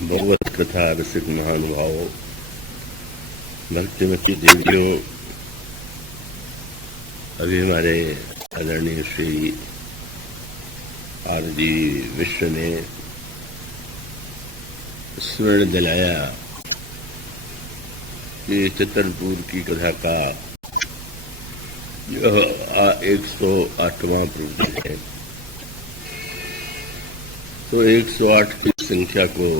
भगवत कथा रसिक महानुभाव भक्तिमती देवियों, अभी हमारे आदरणीय श्री आर.जी. विश्व ने स्मरण दिलाया कि चित्रपुर की कथा का यह 108वां प्रवचन है। तो 108 की संख्या को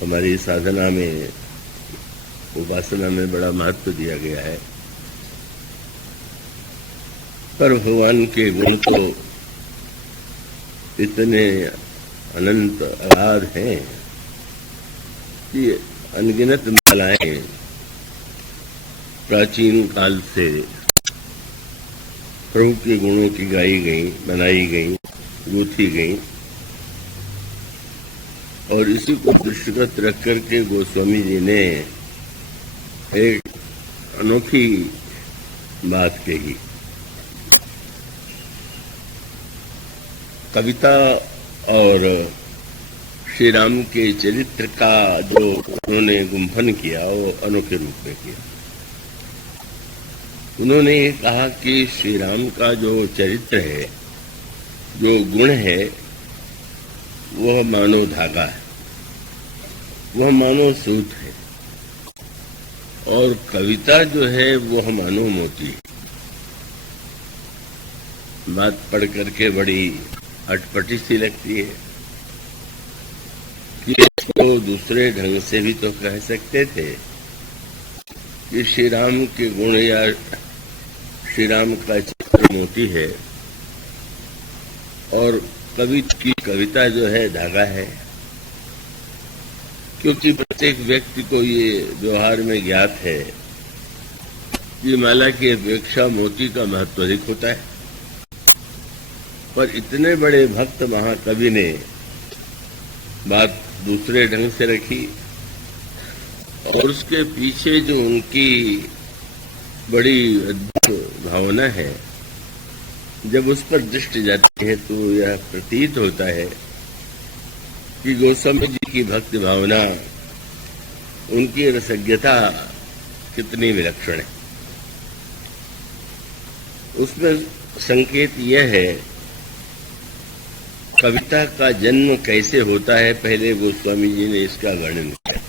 हमारी साधना में, उपासना में बड़ा महत्व दिया गया है। पर भगवान के गुण तो इतने अनंत अगाध हैं कि अनगिनत मालाएं प्राचीन काल से प्रभु के गुणों की गाई गई, बनाई गई, गूंथी गई। और इसी को दृष्टिगत रख करके गोस्वामी जी ने एक अनोखी बात कही। कविता और श्री राम के चरित्र का जो उन्होंने गुंफन किया वो अनोखे रूप में किया। उन्होंने ये कहा कि श्री राम का जो चरित्र है, जो गुण है, वह मानो धागा है, वह मानो सूत है, और कविता जो है वह मानो मोती है। बात पढ़ करके बड़ी अटपटी सी लगती है कि इसको दूसरे ढंग से भी तो कह सकते थे कि श्री राम के गुण या श्री राम का चित्र मोती है और कवि की कविता जो है धागा है। क्योंकि प्रत्येक व्यक्ति को ये व्यवहार में ज्ञात है कि माला की अपेक्षा मोती का महत्व अधिक होता है। पर इतने बड़े भक्त महाकवि ने बात दूसरे ढंग से रखी और उसके पीछे जो उनकी बड़ी अद्भुत भावना है, जब उस पर दृष्टि जाती है तो यह प्रतीत होता है कि गोस्वामी जी की भक्ति भावना, उनकी रसज्ञता कितनी विलक्षण है। उसमें संकेत यह है कविता का जन्म कैसे होता है, पहले गोस्वामी जी ने इसका वर्णन किया।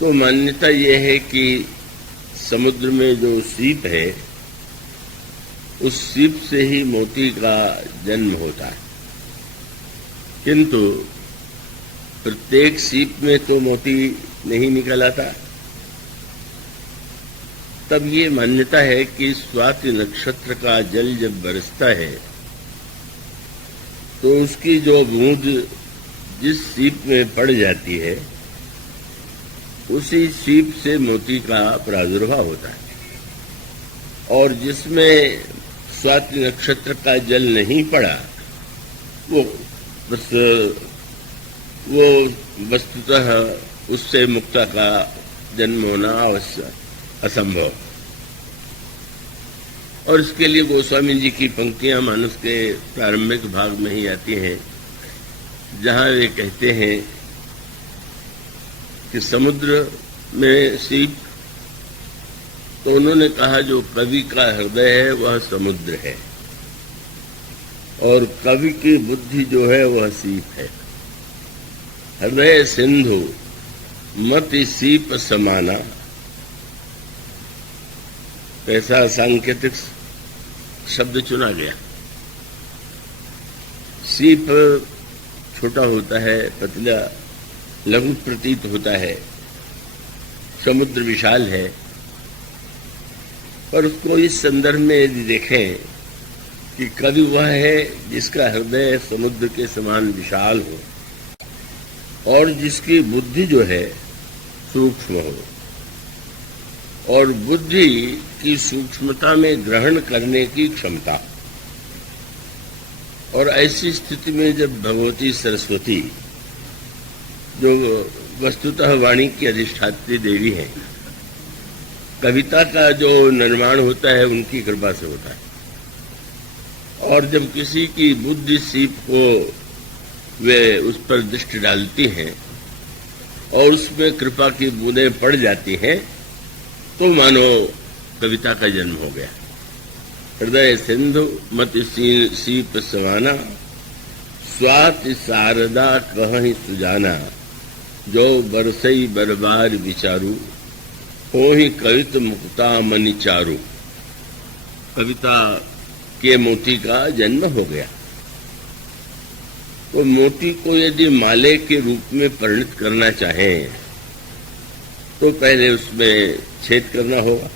तो मान्यता यह है कि समुद्र में जो सीप है, उस सीप से ही मोती का जन्म होता है। किंतु प्रत्येक सीप में तो मोती नहीं निकल आता। तब ये मान्यता है कि स्वाति नक्षत्र का जल जब बरसता है तो उसकी जो बूंद जिस सीप में पड़ जाती है, उसी सीप से मोती का प्रादुर्भाव होता है। और जिसमें स्वाति नक्षत्र का जल नहीं पड़ा, वो वस्तुतः उससे मुक्ता का जन्म होना अवश्य असंभव। और इसके लिए गोस्वामी जी की पंक्तियां मानस के प्रारंभिक भाग में ही आती हैं, जहां वे कहते हैं कि समुद्र में सीप, तो उन्होंने कहा जो कवि का हृदय है वह समुद्र है और कवि की बुद्धि जो है वह सीप है। हृदय सिंधु मति सीप समाना, ऐसा सांकेतिक शब्द चुना गया। सीप छोटा होता है, पतला लघु प्रतीत होता है, समुद्र विशाल है। पर उसको इस संदर्भ में यदि देखें कि कवि वह है जिसका हृदय समुद्र के समान विशाल हो और जिसकी बुद्धि जो है सूक्ष्म हो, और बुद्धि की सूक्ष्मता में ग्रहण करने की क्षमता। और ऐसी स्थिति में जब भगवती सरस्वती, जो वस्तुतः वाणी की अधिष्ठात्री देवी हैं, कविता का जो निर्माण होता है उनकी कृपा से होता है। और जब किसी की बुद्धि सीप को वे उस पर दृष्टि डालती हैं और उसमें कृपा की बूंदें पड़ जाती हैं, तो मानो कविता का जन्म हो गया। हृदय सिंधु मति सीप सवाना, स्वाति शारदा कहीं सुजाना, जो बरसई बरबार विचारू, हो ही कवित मुक्ता मनि चारू। कविता के मोती का जन्म हो गया। तो मोती को यदि माले के रूप में परिणत करना चाहें तो पहले उसमें छेद करना होगा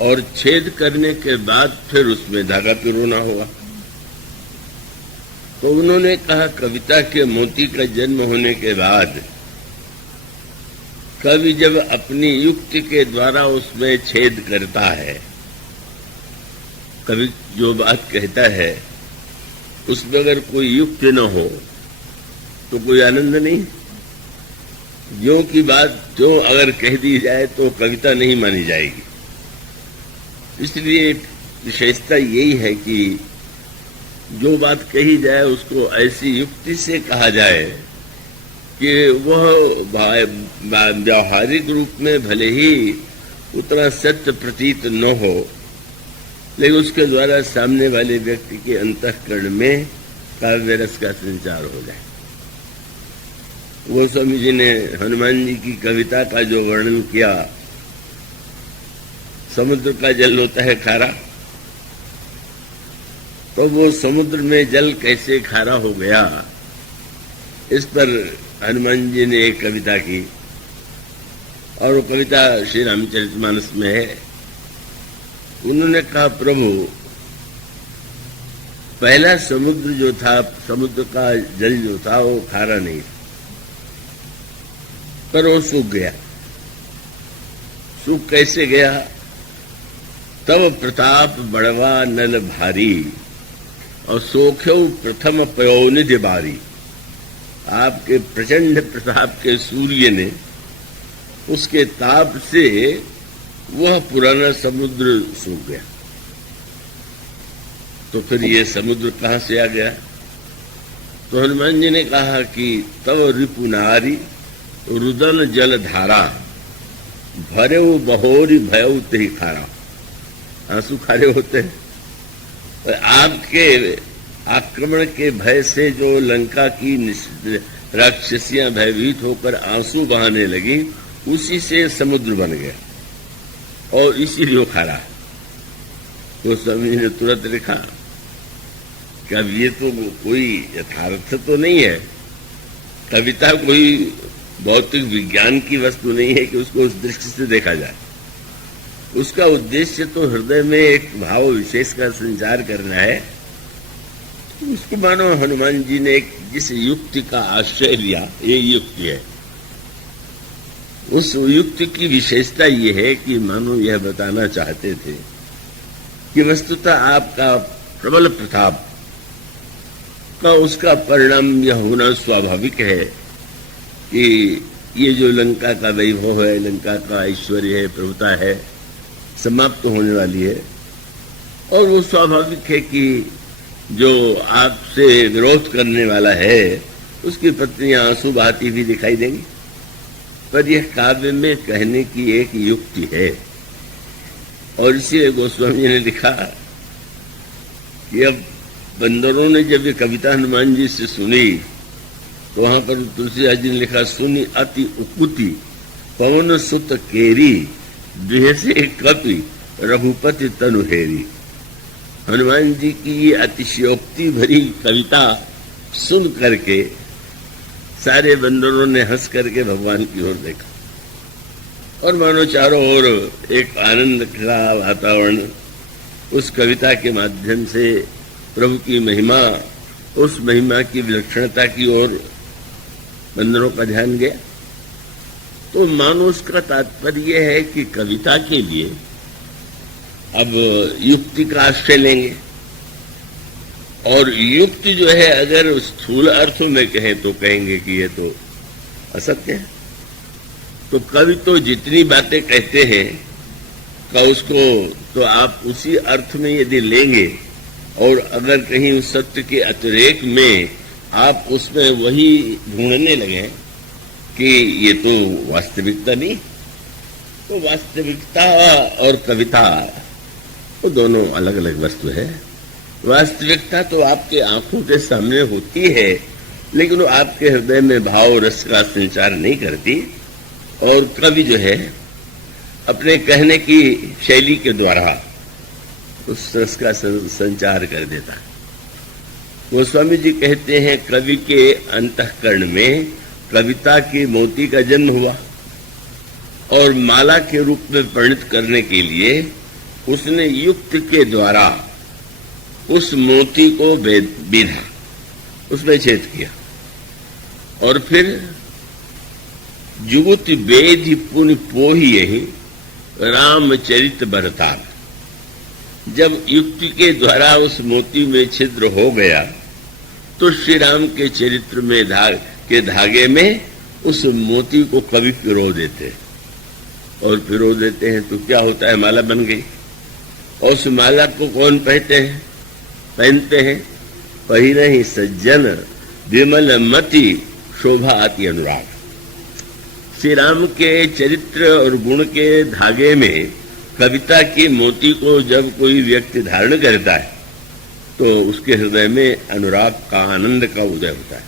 और छेद करने के बाद फिर उसमें धागा पिरोना होगा। तो उन्होंने कहा कविता के मोती का जन्म होने के बाद कवि जब अपनी युक्ति के द्वारा उसमें छेद करता है, कवि जो बात कहता है उसमें अगर कोई युक्ति न हो तो कोई आनंद नहीं। ज्यों की बात त्यों अगर कह दी जाए तो कविता नहीं मानी जाएगी। इसलिए विशेषता यही है कि जो बात कही जाए उसको ऐसी युक्ति से कहा जाए कि वह व्यावहारिक रूप में भले ही उतना सत्य प्रतीत न हो, लेकिन उसके द्वारा सामने वाले व्यक्ति के अंतःकरण में काव्य रस का संचार हो जाए। गोस्वामी जी ने हनुमान जी की कविता का जो वर्णन किया, समुद्र का जल होता है खारा, तो वो समुद्र में जल कैसे खारा हो गया, इस पर हनुमान जी ने एक कविता की और वो कविता श्री रामचरितमानस में है। उन्होंने कहा प्रभु, पहला समुद्र जो था, समुद्र का जल जो था वो खारा नहीं था, पर वो सूख गया। सूख कैसे गया? तब प्रताप बड़वा नल भारी, और सोख्यो प्रथम पयोनिधि बारी। आपके प्रचंड प्रताप के सूर्य ने उसके ताप से वह पुराना समुद्र सूख गया। तो फिर ये समुद्र कहां से आ गया? तो हनुमान जी ने कहा कि तव रिपुनारी रुदन जल धारा, भरेऊ बहोरी भयऊ तेहि खारा। आंसू खारे होते हैं। और आपके आक्रमण के भय से जो लंका की राक्षसियां भयभीत होकर आंसू बहाने लगी, उसी से समुद्र बन गया और इसीलिए खारा। तो स्वामी ने तुरंत लिखा कि अब ये तो कोई यथार्थ तो नहीं है, कविता कोई भौतिक विज्ञान की वस्तु नहीं है कि उसको उस दृष्टि से देखा जाए। उसका उद्देश्य तो हृदय में एक भाव विशेष का संचार करना है। उसको मानो हनुमान जी ने एक जिस युक्ति का आश्रय लिया, ये युक्ति है। उस युक्ति की विशेषता ये है कि मानो यह बताना चाहते थे कि वस्तुतः आपका प्रबल प्रताप का उसका परिणाम यह होना स्वाभाविक है कि ये जो लंका का वैभव है, लंका का ऐश्वर्य है, प्रभुता है, समाप्त होने वाली है। और वो स्वाभाविक है कि जो आपसे विरोध करने वाला है उसकी पत्नियां आंसू बहाती भी दिखाई देंगी। पर यह काव्य में कहने की एक युक्ति है। और इसीलिए गोस्वामी ने लिखा कि अब बंदरों ने जब ये कविता हनुमान जी से सुनी तो वहां पर तुलसीदास जी ने लिखा, सुनी अति उकुति पवन सुत केरी, देह से कपि रघुपति तनु हेरी। हनुमान जी की ये अतिशयोक्ति भरी कविता सुन करके सारे बंदरों ने हंस करके भगवान की ओर देखा और मानो चारों ओर एक आनंद का वातावरण उस कविता के माध्यम से प्रभु की महिमा, उस महिमा की विलक्षणता की ओर बंदरों का ध्यान गया। तो मानो उसका तात्पर्य है कि कविता के लिए अब युक्ति का आश्रय लेंगे। और युक्ति जो है अगर स्थूल अर्थ में कहें तो कहेंगे कि ये तो असत्य है। तो कवि तो जितनी बातें कहते हैं का उसको तो आप उसी अर्थ में यदि लेंगे और अगर कहीं उस सत्य के अतिरेक में आप उसमें वही ढूंढने लगे कि ये तो वास्तविकता नहीं, तो वास्तविकता और कविता तो दोनों अलग अलग वस्तु है। वास्तविकता तो आपके आंखों के सामने होती है, लेकिन वो आपके हृदय में भाव रस का संचार नहीं करती। और कवि जो है अपने कहने की शैली के द्वारा उस रस का संचार कर देता है। गोस्वामी जी कहते हैं कवि के अंतःकरण में कविता की मोती का जन्म हुआ और माला के रूप में परिणत करने के लिए उसने युक्त के द्वारा उस मोती को बीधा, उसमें छेद किया और फिर जुगुत वेद पुनि पोही यही रामचरित बरतार। जब युक्ति के द्वारा उस मोती में छिद्र हो गया तो श्री राम के चरित्र में के धागे में उस मोती को कवि पिरो देते और पिरो देते हैं तो क्या होता है, माला बन गई। और उस माला को कौन पहनते हैं? पहिरे ही सज्जन विमल मति शोभा आती अनुराग। श्री राम के चरित्र और गुण के धागे में कविता की मोती को जब कोई व्यक्ति धारण करता है तो उसके हृदय में अनुराग का, आनंद का उदय होता है।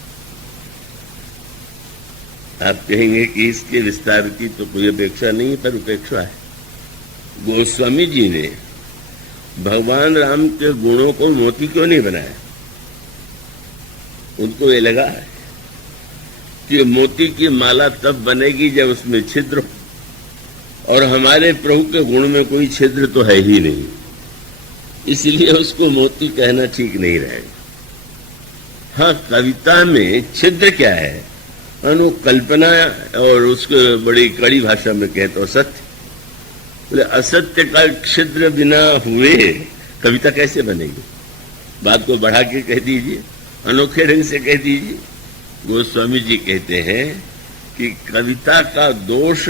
आप कहेंगे कि इसके विस्तार की तो कोई अपेक्षा नहीं, पर उपेक्षा है। गोस्वामी जी ने भगवान राम के गुणों को मोती क्यों नहीं बनाया? उनको ये लगा कि मोती की माला तब बनेगी जब उसमें छिद्र हो, और हमारे प्रभु के गुण में कोई छिद्र तो है ही नहीं, इसलिए उसको मोती कहना ठीक नहीं रहेगा। हाँ, कविता में छिद्र क्या है? अनुकल्पना, और उसको बड़ी कड़ी भाषा में कहते हो सत्य। बोले असत्य का छिद्र बिना हुए कविता कैसे बनेगी? बात को बढ़ा के कह दीजिए, अनोखे ढंग से कह दीजिए। गोस्वामी जी कहते हैं कि कविता का दोष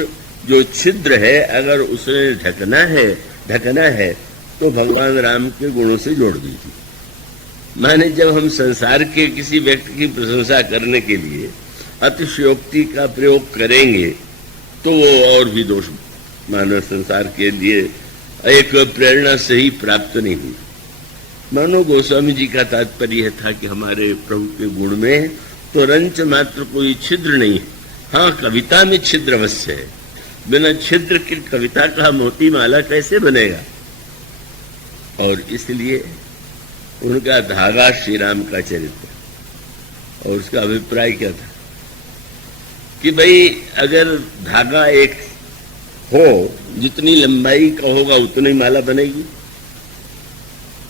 जो छिद्र है, अगर उसे ढकना है तो भगवान राम के गुणों से जोड़ दीजिए। माने जब हम संसार के किसी व्यक्ति की प्रशंसा करने के लिए अतिशयोक्ति का प्रयोग करेंगे तो वो और भी दोष मानव संसार के लिए एक प्रेरणा से ही प्राप्त नहीं हुई। मानो गोस्वामी जी का तात्पर्य था कि हमारे प्रभु के गुण में तो रंच मात्र कोई छिद्र नहीं है। हाँ, कविता में छिद्र अवश्य है, बिना छिद्र की कविता का मोती माला कैसे बनेगा? और इसलिए उनका धागा श्री राम का चरित्र। और उसका अभिप्राय क्या था कि भाई अगर धागा एक हो, जितनी लंबाई का होगा उतनी माला बनेगी।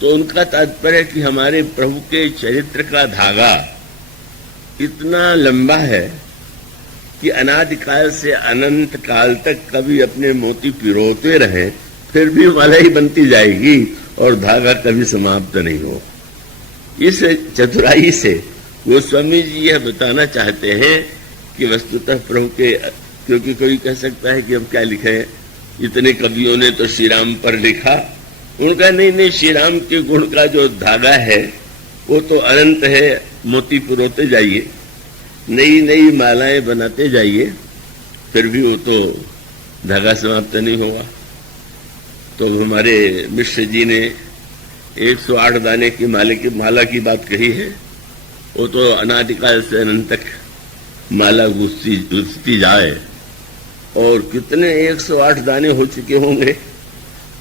तो उनका तात्पर्य कि हमारे प्रभु के चरित्र का धागा इतना लंबा है कि अनादिकाल से अनंत काल तक कभी अपने मोती पिरोते रहे, फिर भी माला ही बनती जाएगी और धागा कभी समाप्त नहीं हो। इस चतुराई से गोस्वामी जी यह बताना चाहते हैं कि वस्तुतः प्रभु के, क्योंकि कोई कह सकता है कि अब क्या लिखे, इतने कवियों ने तो श्री राम पर लिखा। उनका नहीं, श्री राम के गुण का जो धागा है वो तो अनंत है, मोती पिरोते जाइए, नई नई मालाएं बनाते जाइए, फिर भी वो तो धागा समाप्त नहीं होगा। तो हमारे मिश्र जी ने 108 दाने की माला की बात कही है, वो तो अनादिकाल से अनंत तक माला गुजती जाए, और कितने 108 दाने हो चुके होंगे,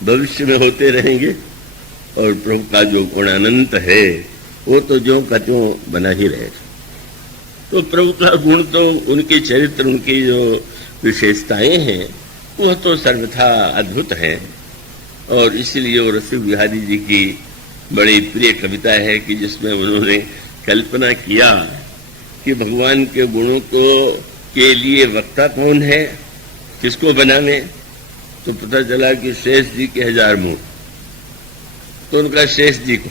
भविष्य में होते रहेंगे, और प्रभु का जो गुण अनंत है वो तो ज्यों का त्यों बना ही रहेगा। तो प्रभु का गुण तो, उनके चरित्र, उनकी जो विशेषताएं हैं वह तो सर्वथा अद्भुत है। और इसलिए वो रसिक बिहारी जी की बड़ी प्रिय कविता है कि जिसमें उन्होंने कल्पना किया कि भगवान के गुणों को के लिए वक्ता कौन है, किसको बनावे। तो पता चला कि शेष जी के 1000 मुंह, तो उनका शेष जी को,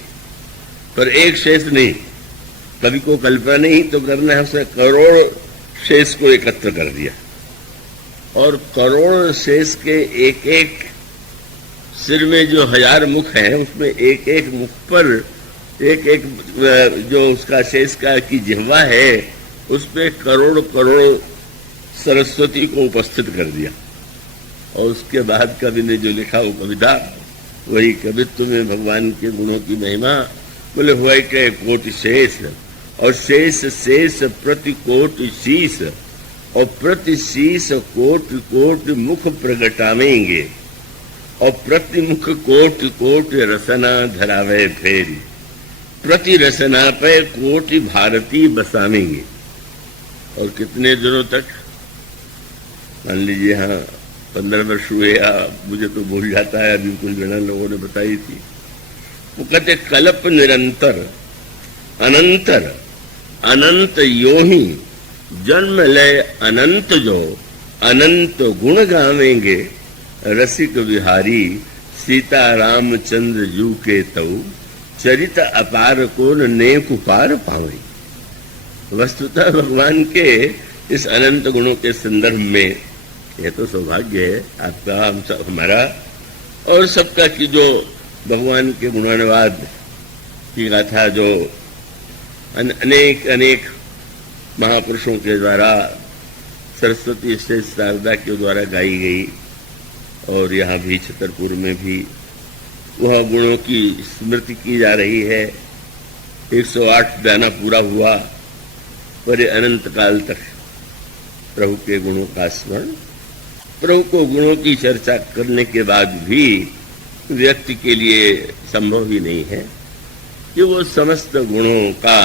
पर एक शेष नहीं, कवि को कल्पना नहीं तो करना है, उसने करोड़ शेष को एकत्र कर दिया, और करोड़ शेष के एक एक सिर में जो 1000 मुख हैं उसमें एक एक मुख पर एक एक जो उसका शेष का की जिह्वा है उस पे करोड़ करोड़ सरस्वती को उपस्थित कर दिया। और उसके बाद कवि ने जो लिखा वो कविता, वही कवित्व में भगवान के गुणों की महिमा। बोले हुआ के कोटि शेष, और शेष शेष प्रति कोटि शीश, और प्रति शीश कोटि कोटि मुख प्रगटावेंगे, और प्रति मुख कोटि कोटि रसना धरावे फेरी, प्रति रसना पे कोटि भारती बसावेंगे। और कितने दिनों तक, मान लीजिए हाँ 15 वर्ष हुए, मुझे तो भूल जाता है, अभी कुछ गणना लोगों ने बताई थी। वो कहते कल्प निरंतर अनंतर अनंत यो ही जन्म लय अनंत, जो अनंत गुण गावेंगे रसिक विहारी, सीता रामचंद्र जू के तऊ चरित अपार को नेक पार पावे। वस्तुतः भगवान के इस अनंत गुणों के संदर्भ में यह तो सौभाग्य है आपका, हम सब, हमारा और सबका, कि जो भगवान के गुणानुवाद की गाथा जो अनेक अनेक महापुरुषों के द्वारा, सरस्वती से शारदा के द्वारा गाई गई, और यहाँ भी छतरपुर में भी वह गुणों की स्मृति की जा रही है। 108 गाना पूरा हुआ, पर अनंत काल तक प्रभु के गुणों का स्मरण, प्रभु को गुणों की चर्चा करने के बाद भी व्यक्ति के लिए संभव ही नहीं है कि वो समस्त गुणों का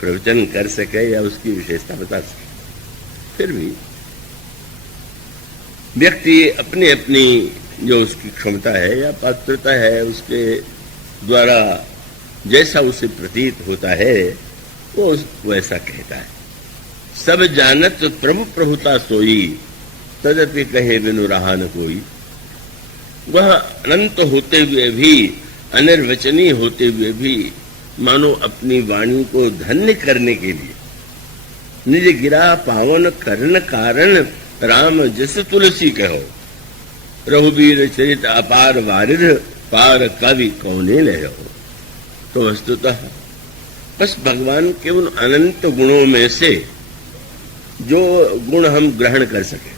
प्रवचन कर सके या उसकी विशेषता बता सके। फिर भी व्यक्ति अपनी अपनी जो उसकी क्षमता है या पात्रता है, उसके द्वारा जैसा उसे प्रतीत होता है वो वैसा कहता है। सब जानत प्रभु प्रभुता सोई, तदपि कहे बिनु रहा न कोई। वह अनंत होते हुए भी, अनिर्वचनीय होते हुए भी, मानो अपनी वाणी को धन्य करने के लिए निज गिरा पावन करण कारण, राम जस तुलसी कहो, रघुबीर चरित अपार वारिध, पार कवि कौने ले हो। तो वस्तुतः बस भगवान के उन अनंत गुणों में से जो गुण हम ग्रहण कर सके,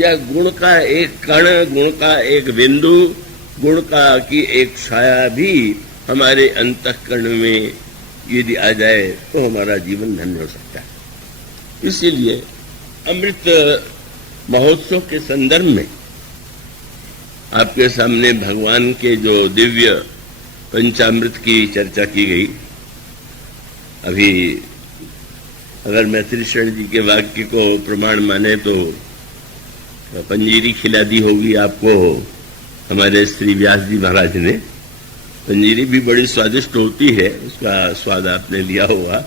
या गुण का एक कण, गुण का एक बिंदु, गुण का की एक छाया भी हमारे अंतःकरण में यदि आ जाए तो हमारा जीवन धन्य हो सकता है। इसीलिए अमृत महोत्सव के संदर्भ में आपके सामने भगवान के जो दिव्य पंचामृत की चर्चा की गई। अभी अगर मैं श्रीशरण जी के वाक्य को प्रमाण माने तो पंजीरी खिला दी होगी आपको हमारे श्री व्यास जी महाराज ने। पंजीरी भी बड़ी स्वादिष्ट होती है, उसका स्वाद आपने लिया होगा।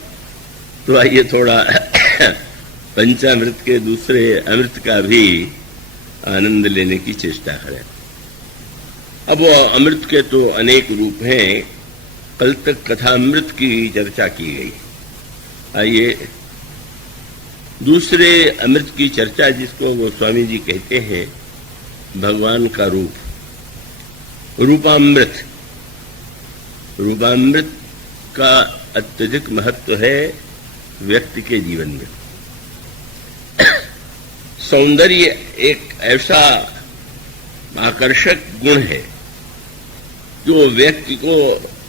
तो आइए थोड़ा पंचामृत के दूसरे अमृत का भी आनंद लेने की चेष्टा करें। अब वो अमृत के तो अनेक रूप हैं। कल तक कथामृत की चर्चा की गई। आइए दूसरे अमृत की चर्चा, जिसको गोस्वामी जी कहते हैं भगवान का रूप, रूपामृत। रूपामृत का अत्यधिक महत्व है व्यक्ति के जीवन में। सौंदर्य एक ऐसा आकर्षक गुण है जो व्यक्ति को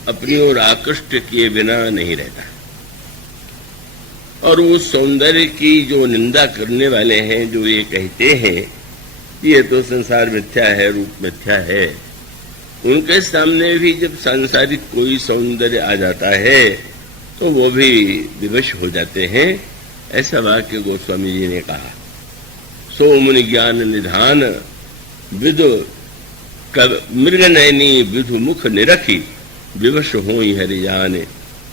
अपनी ओर आकृष्ट किए बिना नहीं रहता। और उस सौंदर्य की जो निंदा करने वाले हैं, जो ये कहते हैं ये तो संसार मिथ्या है, रूप मिथ्या है, उनके सामने भी जब सांसारिक कोई सौंदर्य आ जाता है तो वो भी विवश हो जाते हैं। ऐसा वाक्य गोस्वामी जी ने कहा। सो मुनि ज्ञान निधान विदु मृग नयनी विधु मुख निरखी, विवश होई हरि जाने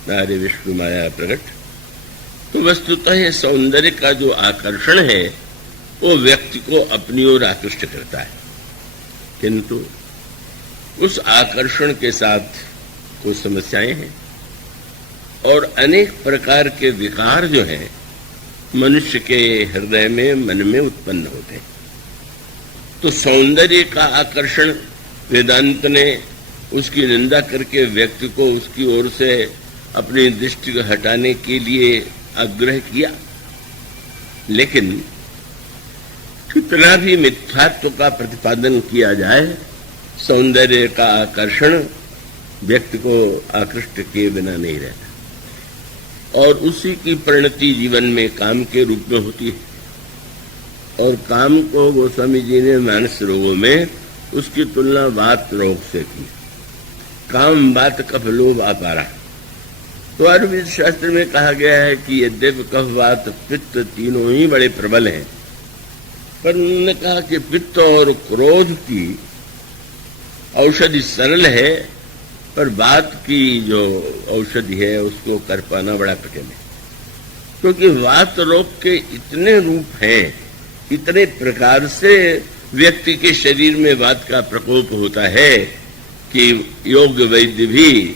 नारे विष्णु माया प्रकट। तो वस्तुतः सौंदर्य का जो आकर्षण है वो व्यक्ति को अपनी ओर आकृष्ट करता है, किंतु उस आकर्षण के साथ कुछ समस्याएं हैं और अनेक प्रकार के विकार जो हैं मनुष्य के हृदय में, मन में उत्पन्न होते हैं। तो सौंदर्य का आकर्षण वेदांत ने उसकी निंदा करके व्यक्ति को उसकी ओर से अपनी दृष्टि को हटाने के लिए आग्रह किया। लेकिन कितना भी मिथ्यात्व का प्रतिपादन किया जाए, सौंदर्य का आकर्षण व्यक्ति को आकृष्ट किए बिना नहीं रहता, और उसी की परिणति जीवन में काम के रूप में होती है। और काम को गोस्वामी जी ने मानस रोगों में उसकी तुलना वात रोग से की। काम, वात, कफ, लोभ, अपारा। तो आयुर्वेद शास्त्र में कहा गया है कि यद्यपि कफ, वात, पित्त तीनों ही बड़े प्रबल हैं, पर उन्होंने कहा कि पित्त और क्रोध की औषधि सरल है, पर वात की जो औषधि है उसको कर पाना बड़ा कठिन है। क्योंकि वात रोग के इतने रूप हैं, इतने प्रकार से व्यक्ति के शरीर में वात का प्रकोप होता है कि योग्य वैद्य भी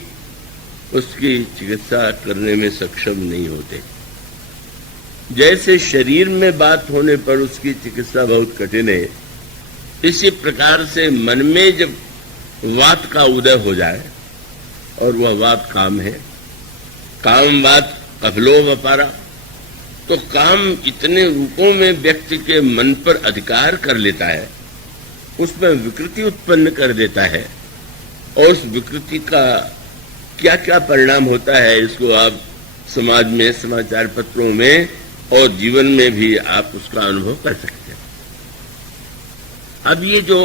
उसकी चिकित्सा करने में सक्षम नहीं होते। जैसे शरीर में वात होने पर उसकी चिकित्सा बहुत कठिन है, इसी प्रकार से मन में जब वात का उदय हो जाए, और वह वात काम है, काम, वात, अवलोभ, अपारा, तो काम इतने रूपों में व्यक्ति के मन पर अधिकार कर लेता है, उसमें विकृति उत्पन्न कर देता है, और उस विकृति का क्या क्या परिणाम होता है इसको आप समाज में, समाचार पत्रों में और जीवन में भी आप उसका अनुभव कर सकते हैं। अब ये जो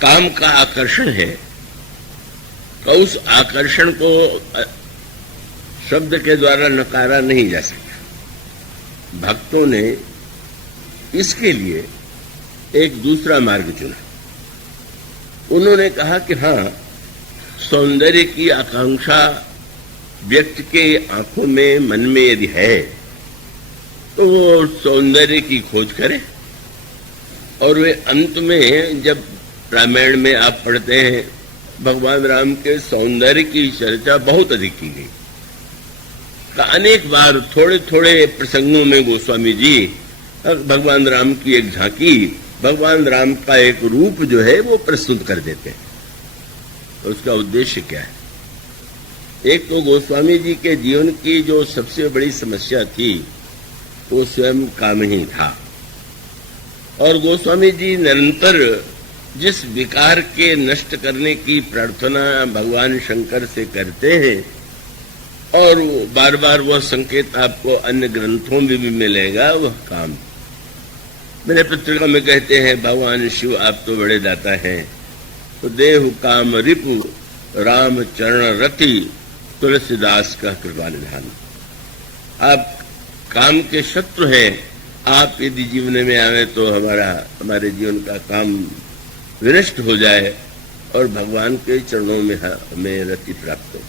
काम का आकर्षण है, तो उस आकर्षण को शब्द के द्वारा नकारा नहीं जा सकता। भक्तों ने इसके लिए एक दूसरा मार्ग चुना। उन्होंने कहा कि हाँ, सौंदर्य की आकांक्षा व्यक्ति के आंखों में, मन में यदि है, तो वो सौंदर्य की खोज करे। और वे अंत में, जब रामायण में आप पढ़ते हैं, भगवान राम के सौंदर्य की चर्चा बहुत अधिक की गई। अनेक बार थोड़े थोड़े प्रसंगों में गोस्वामी जी भगवान राम की एक झांकी, भगवान राम का एक रूप जो है वो प्रस्तुत कर देते हैं। तो उसका उद्देश्य क्या है? एक तो गोस्वामी जी के जीवन की जो सबसे बड़ी समस्या थी वो स्वयं काम ही था, और गोस्वामी जी निरंतर जिस विकार के नष्ट करने की प्रार्थना भगवान शंकर से करते हैं, और बार बार वह संकेत आपको अन्य ग्रंथों में भी मिलेगा, वह काम। मेरे पत्रिका में कहते हैं, भगवान शिव आप तो बड़े दाता हैं, तो देहु काम रिपु राम चरण रति तुलसीदास का कृपा निधान। आप काम के शत्रु हैं, आप यदि जीवन में आवे तो हमारे जीवन का काम विनष्ट हो जाए और भगवान के चरणों में हमें रति प्राप्त हो।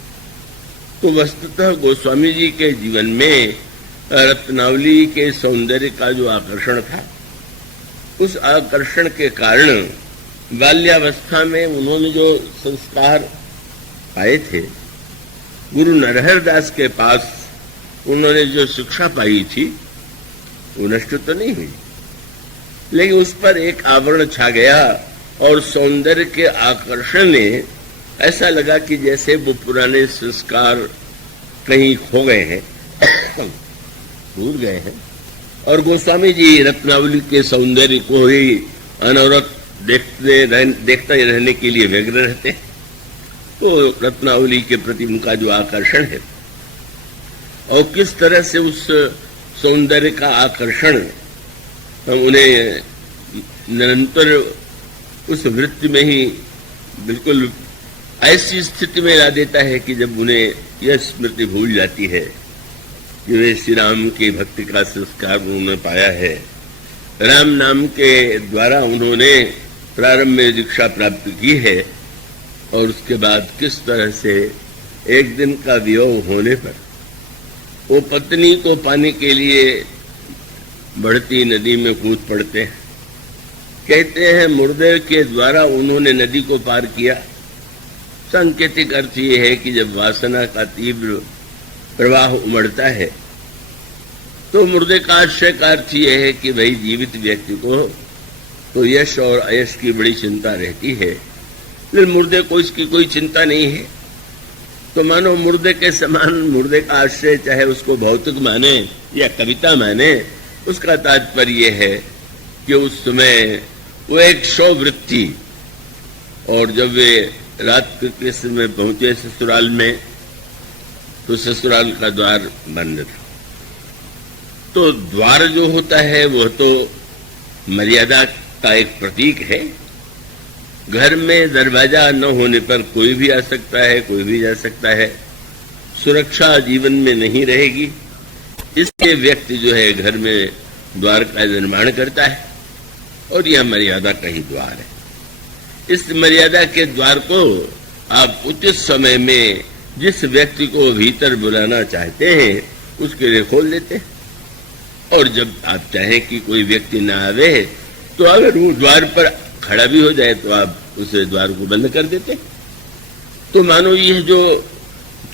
तो वस्तुतः गोस्वामी जी के जीवन में रत्नावली के सौंदर्य का जो आकर्षण था, उस आकर्षण के कारण बाल्यावस्था में उन्होंने जो संस्कार पाए थे, गुरु नरहर दास के पास उन्होंने जो शिक्षा पाई थी वो नष्ट तो नहीं हुई, लेकिन उस पर एक आवरण छा गया, और सौंदर्य के आकर्षण ने ऐसा लगा कि जैसे वो पुराने संस्कार कहीं खो गए हैं, भूल गए हैं, और गोस्वामी जी रत्नावली के सौंदर्य को ही अनवरत देखते रहने के लिए व्यग्र रहते। तो रत्नावली के प्रति उनका जो आकर्षण है, और किस तरह से उस सौंदर्य का आकर्षण उन्हें निरंतर उस वृत्ति में ही बिल्कुल ऐसी स्थिति में ला देता है कि जब उन्हें यह स्मृति भूल जाती है कि वे श्री राम की भक्ति का संस्कार उन्होंने पाया है, राम नाम के द्वारा उन्होंने प्रारंभ में दीक्षा प्राप्त की है, और उसके बाद किस तरह से एक दिन का वियोग होने पर वो पत्नी को पाने के लिए बढ़ती नदी में कूद पड़ते हैं। कहते हैं मुर्दे के द्वारा उन्होंने नदी को पार किया। सांकेतिक अर्थ ये है कि जब वासना का तीव्र प्रवाह उमड़ता है तो मुर्दे का आश्रय का अर्थ ये है कि भाई जीवित व्यक्ति को तो यश और अयश की बड़ी चिंता रहती है, लेकिन मुर्दे को इसकी कोई चिंता नहीं है। तो मानो मुर्दे के समान, मुर्दे का आश्रय चाहे उसको भौतिक माने या कविता माने, उसका तात्पर्य है कि उस समय वो एक शववृत्ति, और जब वे रात के समय पहुंचे ससुराल में तो ससुराल का द्वार बंद था। तो द्वार जो होता है वह तो मर्यादा का एक प्रतीक है। घर में दरवाजा न होने पर कोई भी आ सकता है, कोई भी जा सकता है, सुरक्षा जीवन में नहीं रहेगी। इसलिए व्यक्ति जो है घर में द्वार का निर्माण करता है, और यह मर्यादा का ही द्वार है। इस मर्यादा के द्वार को आप उचित समय में जिस व्यक्ति को भीतर बुलाना चाहते हैं उसके लिए खोल देते हैं, और जब आप चाहें कि कोई व्यक्ति न आवे तो अगर वो द्वार पर खड़ा भी हो जाए तो आप उसे द्वार को बंद कर देते। तो मानो यह जो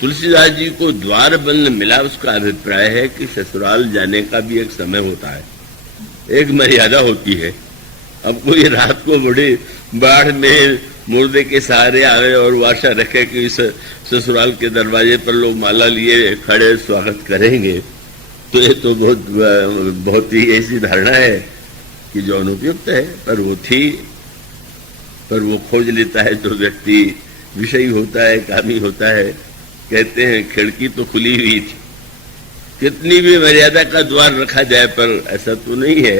तुलसीदास जी को द्वार बंद मिला, उसका अभिप्राय है कि ससुराल जाने का भी एक समय होता है, एक मर्यादा होती है। अब कोई रात को बड़ी बाढ़ में मुर्दे के सहारे आवे और आशा रखे कि इस ससुराल के दरवाजे पर लोग माला लिए खड़े स्वागत करेंगे, तो ये तो बहुत ही ऐसी धारणा है कि जो अनुपयुक्त है। पर वो खोज लेता है जो व्यक्ति विषयी होता है, कामी होता है। कहते हैं खिड़की तो खुली हुई थी, कितनी भी मर्यादा का द्वार रखा जाए, पर ऐसा तो नहीं है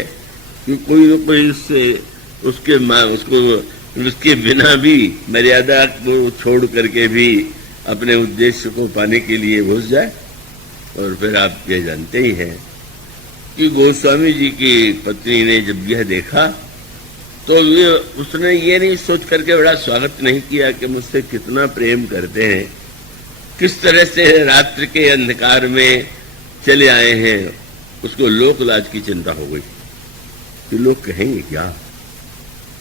कि कोई न कोई उसके बिना भी मर्यादा को छोड़ करके भी अपने उद्देश्य को पाने के लिए घुस जाए। और फिर आप ये जानते ही हैं कि गोस्वामी जी की पत्नी ने जब यह देखा तो उसने ये नहीं सोच करके बड़ा स्वागत नहीं किया कि मुझसे कितना प्रेम करते हैं, किस तरह से रात्रि के अंधकार में चले आए हैं। उसको लोक लाज की चिंता हो गई कि लोग कहेंगे क्या,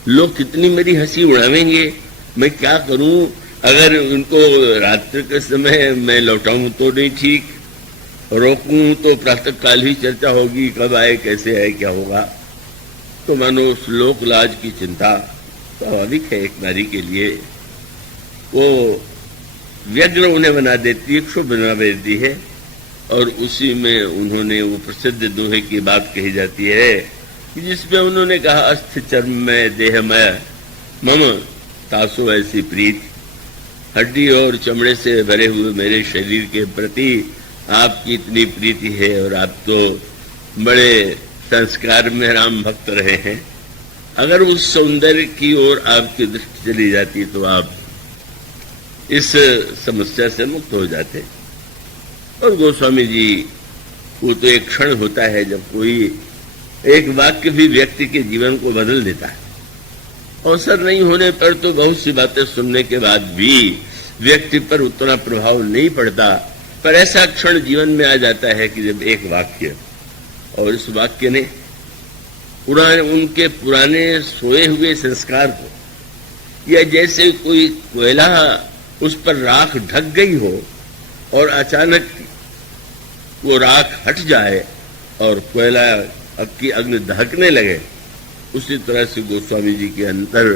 लोग कितनी मेरी हंसी उड़ावेंगे, मैं क्या करूं, अगर उनको रात्रि के समय मैं लौटाऊं तो नहीं ठीक, रोकूं तो प्रातः काल ही चर्चा होगी, कब आए, कैसे आए, क्या होगा। तो मानो उस लोक लाज की चिंता स्वाभाविक है एक नारी के लिए, वो व्यग्र उन्हें बना देती है, क्षुब्ध बना देती है। और उसी में उन्होंने वो प्रसिद्ध दोहे की बात कही जाती है जिसमें उन्होंने कहा, अस्थ चर्ममय देहमय मम तासो ऐसी प्रीत, हड्डी और चमड़े से भरे हुए मेरे शरीर के प्रति आपकी इतनी प्रीति है, और आप तो बड़े संस्कार में राम भक्त रहे हैं। अगर उस सौंदर्य की ओर आपकी दृष्टि चली जाती तो आप इस समस्या से मुक्त हो जाते। और गोस्वामी जी, वो तो एक क्षण होता है जब कोई एक वाक्य भी व्यक्ति के जीवन को बदल देता है। अवसर नहीं होने पर तो बहुत सी बातें सुनने के बाद भी व्यक्ति पर उतना प्रभाव नहीं पड़ता, पर ऐसा क्षण जीवन में आ जाता है कि जब एक वाक्य, और इस वाक्य ने उनके पुराने सोए हुए संस्कार को, या जैसे कोई कोयला उस पर राख ढक गई हो और अचानक वो राख हट जाए और कोयला अब की अग्नि दहकने लगे, उसी तरह से गोस्वामी जी के अंतर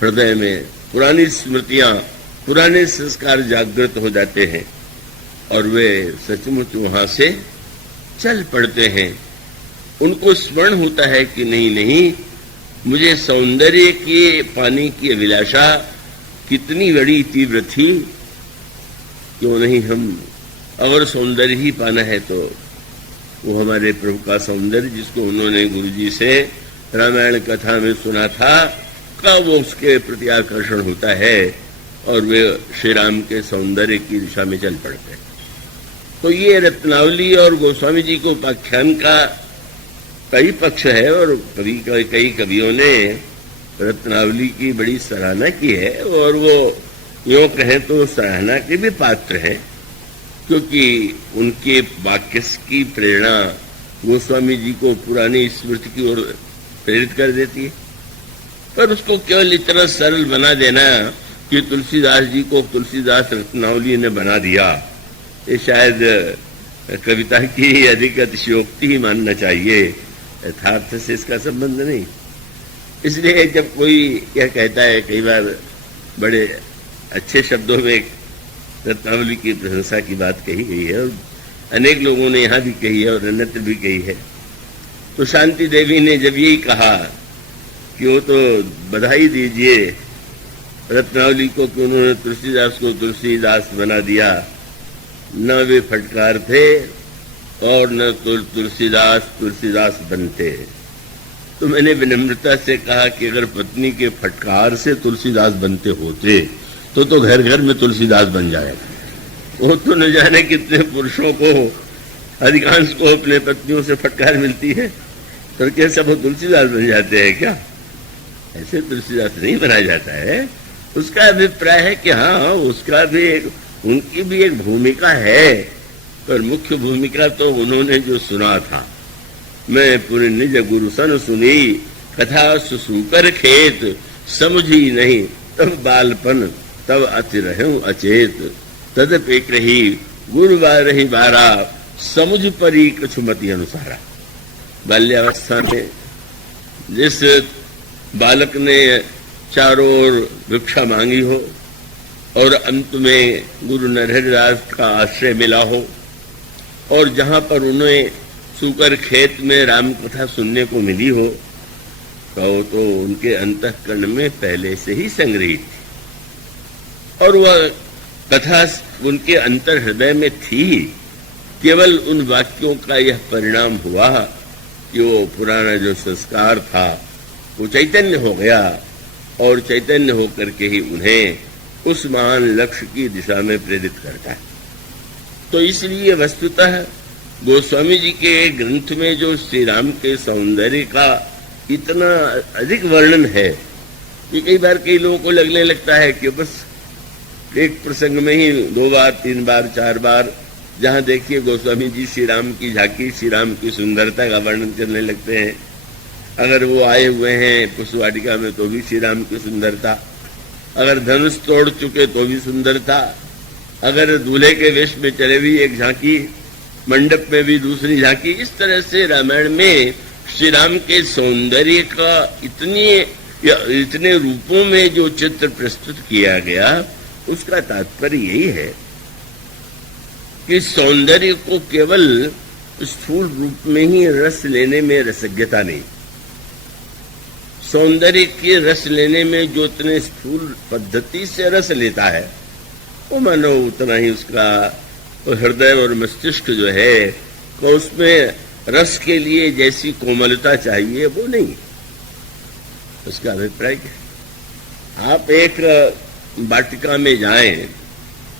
हृदय में पुरानी स्मृतियां, पुराने संस्कार जागृत हो जाते हैं और वे सचमुच वहां से चल पड़ते हैं। उनको स्मरण होता है कि नहीं, मुझे सौंदर्य के पाने की अभिलाषा कितनी बड़ी तीव्र थी, क्यों नहीं हम अगर सौंदर्य ही पाना है तो वो हमारे प्रभु का सौंदर्य, जिसको उन्होंने गुरुजी से रामायण कथा में सुना था, का वो उसके प्रति आकर्षण होता है और वे श्री राम के सौंदर्य की दिशा में चल पड़ते हैं। तो ये रत्नावली और गोस्वामी जी को उपाख्यान का कई पक्ष है, और कई कवियों ने रत्नावली की बड़ी सराहना की है, और वो यूं कहें तो सराहना के भी पात्र हैं, क्योंकि उनके वाक्य की प्रेरणा गोस्वामी जी को पुरानी स्मृति की ओर प्रेरित कर देती है। पर उसको केवल इतना सरल बना देना कि तुलसीदास जी को तुलसीदास रत्नावली ने बना दिया, ये शायद कविता की अधिक अतिशयोक्ति ही मानना चाहिए, यथार्थ से इसका संबंध नहीं। इसलिए जब कोई यह कहता है, कई बार बड़े अच्छे शब्दों में रत्नावली की प्रशंसा की बात कही गई है और अनेक लोगों ने यहाँ भी कही है और अन्यत्र भी कही है। तो शांति देवी ने जब यही कहा कि वो तो बधाई दीजिए रत्नावली को कि उन्होंने तुलसीदास को तुलसीदास बना दिया, न वे फटकार थे और न तुलसीदास तुलसीदास बनते। तो मैंने विनम्रता से कहा कि अगर पत्नी के फटकार से तुलसीदास बनते होते तो घर घर में तुलसीदास बन जाएगा। वो तो न जाने कितने पुरुषों को, अधिकांश को अपने पत्नियों से फटकार मिलती है, तो क्या सब वो तुलसीदास बन जाते हैं क्या? ऐसे तुलसीदास नहीं बना जाता है। उसका अभिप्राय है कि हाँ, उसका भी उनकी भी एक भूमिका है, पर मुख्य भूमिका तो उन्होंने जो सुना था, मैं पूरे निज गुरु सन सुनी कथा सुसूकर खेत, समझी नहीं तब बालपन तब अति रहूं अचेत, तदपेक रही गुरु बारही बारा, समुझ परी कछुमति अनुसारा। बाल्यावस्था में जिस बालक ने चारों ओर भिक्षा मांगी हो और अंत में गुरु नरहरिदास का आश्रय मिला हो, और जहां पर उन्हें सूकर खेत में राम कथा सुनने को मिली हो, तो उनके अंतःकरण में पहले से ही संग्रहित थी और वह कथा उनके अंतर हृदय में थी। केवल उन वाक्यों का यह परिणाम हुआ कि वो पुराना जो संस्कार था वो चैतन्य हो गया और चैतन्य होकर के ही उन्हें उस महान लक्ष्य की दिशा में प्रेरित करता है। तो इसलिए वस्तुतः गोस्वामी जी के ग्रंथ में जो श्री राम के सौंदर्य का इतना अधिक वर्णन है कि कई बार कई लोगों को लगने लगता है कि बस एक प्रसंग में ही 2 बार 3 बार 4 बार जहां देखिए गोस्वामी जी श्री राम की झांकी, श्री राम की सुंदरता का वर्णन करने लगते हैं। अगर वो आए हुए हैं पुष्पवाटिका में तो भी श्री राम की सुंदरता, अगर धनुष तोड़ चुके तो भी सुंदरता, अगर दूल्हे के वेश में चले भी एक झांकी, मंडप में भी दूसरी झांकी। इस तरह से रामायण में श्री राम के सौंदर्य का इतने रूपों में जो चित्र प्रस्तुत किया गया, उसका तात्पर्य यही है कि सौंदर्य को केवल स्थूल रूप में ही रस लेने में रसज्ञता नहीं, सौंदर्य के रस लेने में जो इतने स्थूल पद्धति से रस लेता है, वो मानो उतना ही उसका हृदय और मस्तिष्क जो है तो उसमें रस के लिए जैसी कोमलता चाहिए वो नहीं। उसका अभिप्राय क्या? आप एक वाटिका में जाएं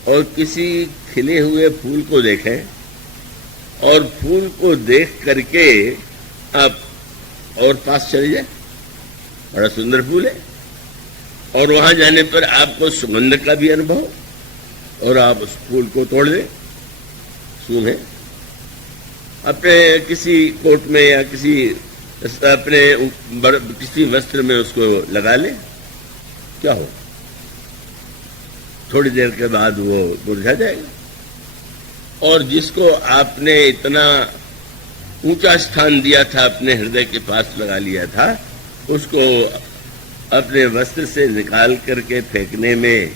और किसी खिले हुए फूल को देखें और फूल को देख करके आप और पास चले जाए, बड़ा सुंदर फूल है, और वहां जाने पर आपको सुगंध का भी अनुभव और आप उस फूल को तोड़ दें, सूंघें, अपने किसी कोट में या किसी वस्त्र में उसको लगा लें, क्या हो? थोड़ी देर के बाद वो मुरझा जाएगा। और जिसको आपने इतना ऊंचा स्थान दिया था, अपने हृदय के पास लगा लिया था, उसको अपने वस्त्र से निकाल करके फेंकने में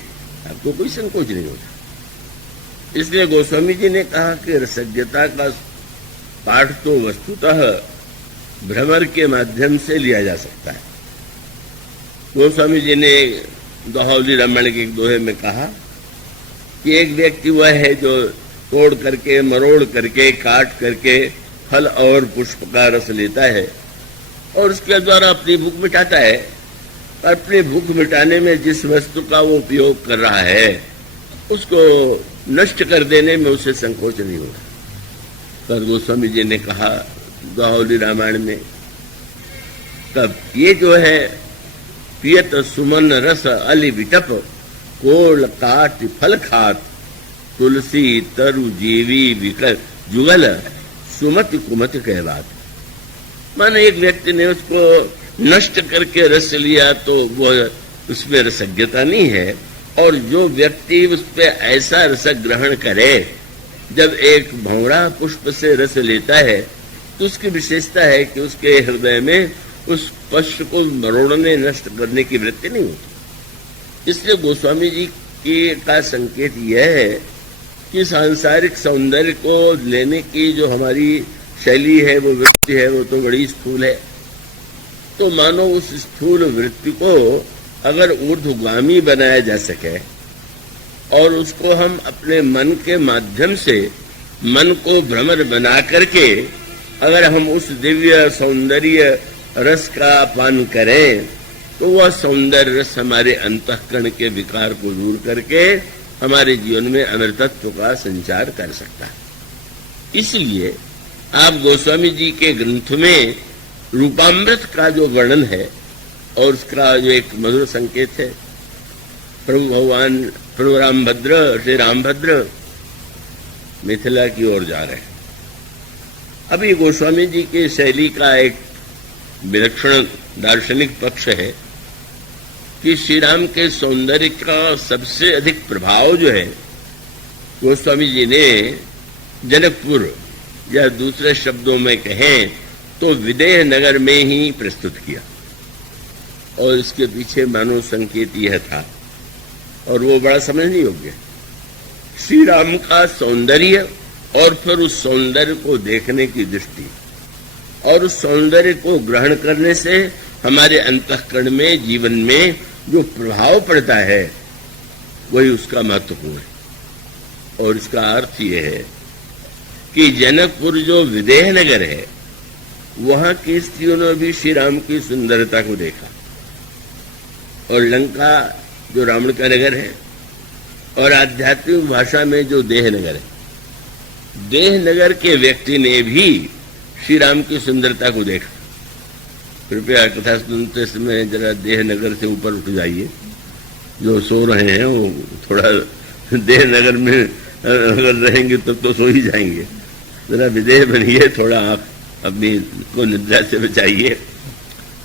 आपको कोई संकोच नहीं होता। इसलिए गोस्वामी जी ने कहा कि रसज्ञता का पाठ तो वस्तुतः भ्रमर के माध्यम से लिया जा सकता है। गोस्वामी जी ने दोहावली रामायण के एक दोहे में कहा कि एक व्यक्ति वह है जो तोड़ करके, मरोड़ करके, काट करके फल और पुष्प का रस लेता है और उसके द्वारा अपनी भूख मिटाता है। अपनी भूख मिटाने में जिस वस्तु का वो उपयोग कर रहा है उसको नष्ट कर देने में उसे संकोच नहीं होता। पर गोस्वामी जी ने कहा दोहावली रामायण में, तब ये जो है पियत सुमन रस अली विटप, कोल काट फल खात, तुलसी तरु जीवी विकल जुगल, सुमति कुमति कह बात। माने एक व्यक्ति ने उसको नष्ट करके रस लिया तो वो उसमें रसज्ञता नहीं है, और जो व्यक्ति उस पर ऐसा रस ग्रहण करे, जब एक भंवरा पुष्प से रस लेता है तो उसकी विशेषता है कि उसके हृदय में उस पुष्प को मरोड़ने, नष्ट करने की वृत्ति नहीं होती। इसलिए गोस्वामी जी का संकेत यह है कि सांसारिक सौंदर्य को लेने की जो हमारी शैली है, वो वृत्ति है, वो तो बड़ी स्थूल है। तो मानो उस स्थूल वृत्ति को अगर ऊर्ध्वगामी बनाया जा सके और उसको हम अपने मन के माध्यम से मन को भ्रमर बना करके अगर हम उस दिव्य सौंदर्य रस का पान करें तो वह सौंदर्य रस हमारे अंतःकरण के विकार को दूर करके हमारे जीवन में अमृतत्व का संचार कर सकता है। इसलिए आप गोस्वामी जी के ग्रंथ में रूपामृत का जो वर्णन है और उसका जो एक मधुर संकेत है, प्रभु रामभद्र श्री रामभद्र मिथिला की ओर जा रहे हैं। अभी गोस्वामी जी की शैली का एक विलक्षण दार्शनिक पक्ष है कि श्री राम के सौंदर्य का सबसे अधिक प्रभाव जो है गोस्वामी जी ने जनकपुर या दूसरे शब्दों में कहें तो विदेह नगर में ही प्रस्तुत किया। और इसके पीछे मानो संकेत यह था और वो बड़ा समझने योग्य है। श्री राम का सौंदर्य और फिर उस सौंदर्य को देखने की दृष्टि और उस सौंदर्य को ग्रहण करने से हमारे अंतःकरण में जीवन में जो प्रभाव पड़ता है वही उसका महत्वपूर्ण है। और इसका अर्थ यह है कि जनकपुर जो विदेह नगर है वहां की स्त्रियों ने भी श्री राम की सुंदरता को देखा और लंका जो रावण का नगर है और आध्यात्मिक भाषा में जो देह नगर है, देह नगर के व्यक्ति ने भी श्री राम की सुंदरता को देखा। कृपया कथा सुनते समय जरा देह नगर से ऊपर उठ जाइए। जो सो रहे हैं वो थोड़ा देह नगर में अगर रहेंगे तब तो सो ही जाएंगे। जरा विदेह बनिए, थोड़ा आप अपनी को निद्रा से बचाइए।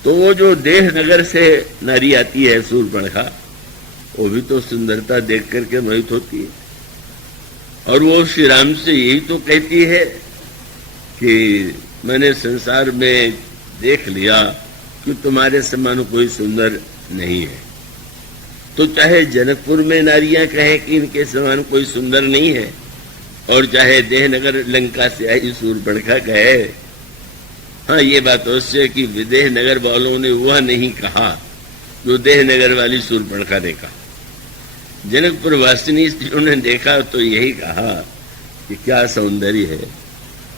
तो वो जो देह नगर से नारी आती है शूर्पणखा, वो भी तो सुंदरता देख करके मोहित होती है और वो श्री राम से यही तो कहती है कि मैंने संसार में देख लिया कि तुम्हारे समान कोई सुंदर नहीं है। तो चाहे जनकपुर में नारियां कहें कि इनके समान कोई सुंदर नहीं है और चाहे देहनगर लंका से आई शूर्पणखा कहे, हाँ ये बात अवश्य कि विदेह नगर वालों ने वह नहीं कहा जो देहनगर वाली शूर्पणखा ने कहा। जनकपुर वासिनी स्त्रियों ने देखा तो यही कहा कि क्या सौंदर्य है।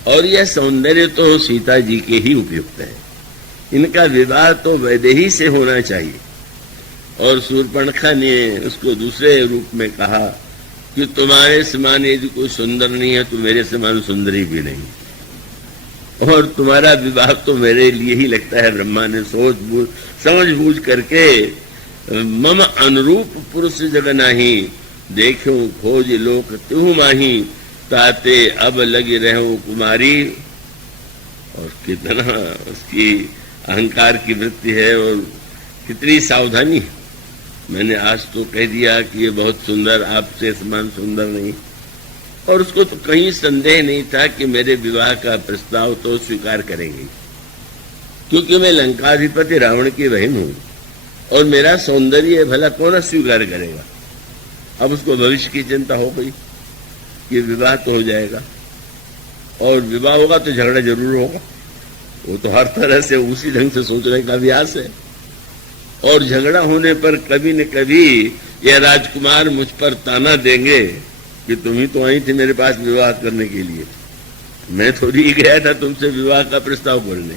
और यह सौंदर्य तो सीता जी के ही उपयुक्त है। इनका विवाह तो वैदेही से होना चाहिए। और शूर्पणखा ने उसको दूसरे रूप में कहा कि तुम्हारे समान यदि कोई सुंदर नहीं है तो मेरे समान सुंदरी भी नहीं। और तुम्हारा विवाह तो मेरे लिए ही लगता है ब्रह्मा ने समझ बूझ करके मम अनुरूप पुरुष जग नाही, देखो खोज लोक तिहु माही, ताते अब लगी रहूं कुमारी। और कितना उसकी अहंकार की वृत्ति है और कितनी सावधानी है। मैंने आज तो कह दिया कि ये बहुत सुंदर, आपसे समान सुंदर नहीं। और उसको तो कहीं संदेह नहीं था कि मेरे विवाह का प्रस्ताव तो स्वीकार करेंगे, क्योंकि मैं लंकाधिपति रावण की बहन हूं और मेरा सौंदर्य भला कौन स्वीकार करेगा। अब उसको भविष्य की चिंता हो गई कि विवाह तो हो जाएगा और विवाह होगा तो झगड़ा जरूर होगा। वो तो हर तरह से उसी ढंग से सोचने का अभ्यास है। और झगड़ा होने पर कभी न कभी यह राजकुमार मुझ पर ताना देंगे कि तुम ही तो आई थी मेरे पास विवाह करने के लिए, मैं थोड़ी ही गया था तुमसे विवाह का प्रस्ताव करने।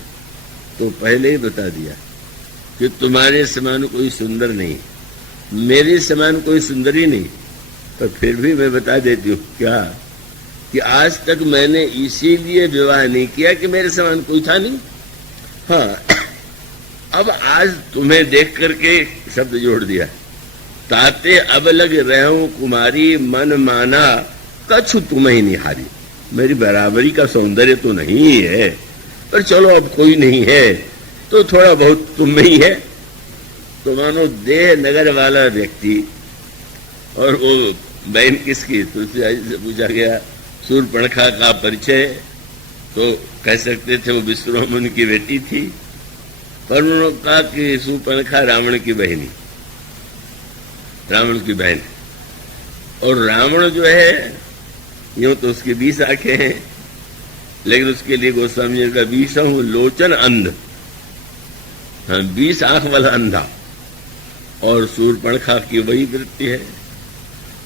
तो पहले ही बता दिया कि तुम्हारे समान कोई सुंदर नहीं, मेरे समान कोई सुंदरी नहीं। पर फिर भी मैं बता देती हूँ क्या कि आज तक मैंने इसीलिए विवाह नहीं किया कि मेरे समान कोई था नहीं। हाँ, अब आज तुम्हें देख करके शब्द जोड़ दिया, ताते अब लग रहूं कुमारी, मन माना कछु तुम्हें निहारी। मेरी बराबरी का सौंदर्य तो नहीं है, पर चलो अब कोई नहीं है तो थोड़ा बहुत तुम में ही है। तो मानो देह नगर वाला व्यक्ति, और वो बहन किसकी, तुलसीदास जी से पूछा गया शूर्पणखा का परिचय, तो कह सकते थे वो विश्वकर्मा मुनि की बेटी थी, पर उन्होंने कहा कि शूर्पणखा रावण की बहनी। रावण की बहन। और रावण जो है, यूं तो उसकी 20 आंखें हैं, लेकिन उसके लिए गोस्वामी जी का 20 लोचन अंध, हाँ 20 आंख वाला अंधा। और शूर्पणखा की वही वृत्ति है।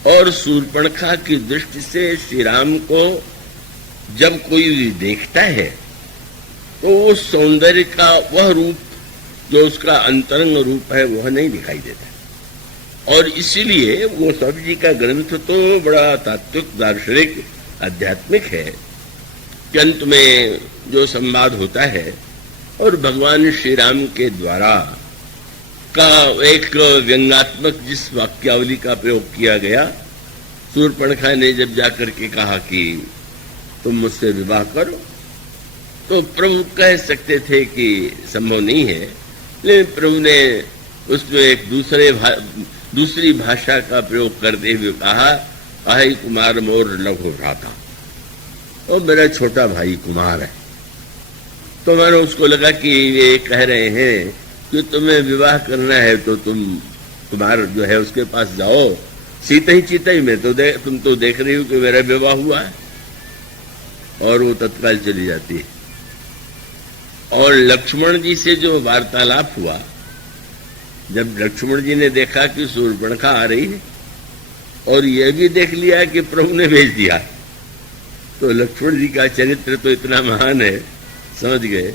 और शूर्पणखा की दृष्टि से श्री राम को जब कोई देखता है तो वो सौंदर्य का वह रूप जो उसका अंतरंग रूप है वह नहीं दिखाई देता। और इसीलिए वो सब जी का ग्रंथ तो बड़ा तात्विक दार्शनिक आध्यात्मिक है कि अंत में जो संवाद होता है और भगवान श्री राम के द्वारा का एक व्यंग्यात्मक जिस वाक्यावली का प्रयोग किया गया, शूर्पणखा ने जब जाकर के कहा कि तुम मुझसे विवाह करो, तो प्रभु कह सकते थे कि संभव नहीं है, लेकिन प्रभु ने उसमें एक दूसरी भाषा का प्रयोग करते हुए कहा, आई कुमार मोर लघु भ्राता, और मेरा छोटा भाई कुमार है। तो मैंने उसको लगा कि ये कह रहे हैं कि तुम्हें विवाह करना है तो तुम कुमार जो है उसके पास जाओ, सीते ही चीते ही में तो तुम तो देख रही हो कि मेरा विवाह हुआ है। और वो तत्काल चली जाती है। और लक्ष्मण जी से जो वार्तालाप हुआ, जब लक्ष्मण जी ने देखा कि शूर्पणखा आ रही है और यह भी देख लिया कि प्रभु ने भेज दिया, तो लक्ष्मण जी का चरित्र तो इतना महान है, समझ गए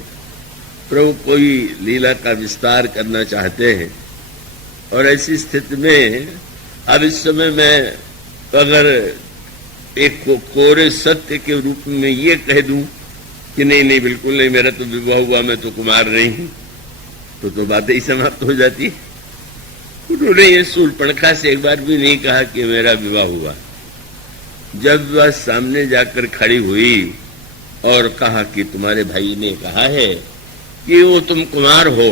प्रभु कोई लीला का विस्तार करना चाहते हैं। और ऐसी स्थिति में अब इस समय मैं अगर एक कोरे सत्य के रूप में ये कह दूं कि नहीं नहीं बिल्कुल नहीं, मेरा तो विवाह हुआ, मैं तो कुमार नहीं हूं, तो बातें ही समाप्त हो जाती। उन्होंने ये शूर्पणखा से एक बार भी नहीं कहा कि मेरा विवाह हुआ। जब वह सामने जाकर खड़ी हुई और कहा कि तुम्हारे भाई ने कहा है कि वो तुम कुमार हो,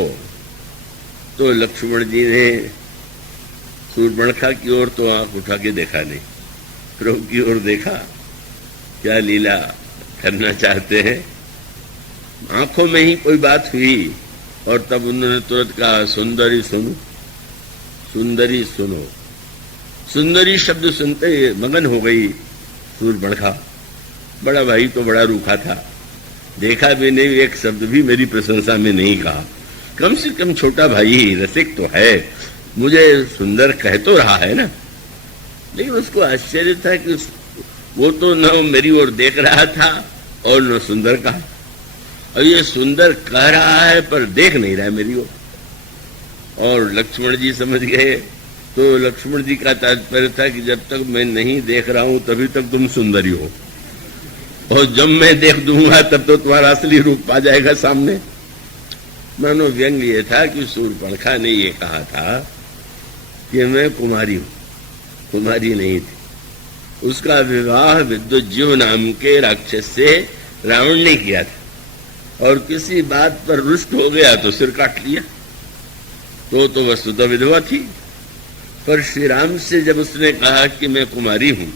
तो लक्ष्मण जी ने शूर्पणखा की ओर तो आंख उठा के देखा नहीं, प्रभु की ओर देखा, क्या लीला करना चाहते हैं। आंखों में ही कोई बात हुई और तब उन्होंने तुरंत कहा, सुंदरी सुनो, सुंदरी सुनो। सुंदरी शब्द सुनते मगन हो गई शूर्पणखा। बड़ा भाई तो बड़ा रूखा था, देखा भी नहीं, एक शब्द भी मेरी प्रशंसा में नहीं कहा। कम से कम छोटा भाई रसिक तो है, मुझे सुंदर कह तो रहा है ना। लेकिन उसको आश्चर्य था कि वो तो न मेरी ओर देख रहा था और न सुंदर कहा, और ये सुंदर कह रहा है पर देख नहीं रहा है मेरी ओर। और लक्ष्मण जी समझ गए। तो लक्ष्मण जी का तात्पर्य था कि जब तक मैं नहीं देख रहा हूं तभी तक तुम सुंदरी हो, और जब मैं देख दूंगा तब तो तुम्हारा असली रूप आ जाएगा सामने। मानो व्यंग ये था कि शूर्पणखा ने ये कहा था कि मैं कुमारी हूं, कुमारी नहीं थी। उसका विवाह विद्युज्जीव नाम के राक्षस से रावण ने किया था, और किसी बात पर रुष्ट हो गया तो सिर काट लिया। तो वस्तुतः विधवा थी। पर श्री राम से जब उसने कहा कि मैं कुमारी हूं,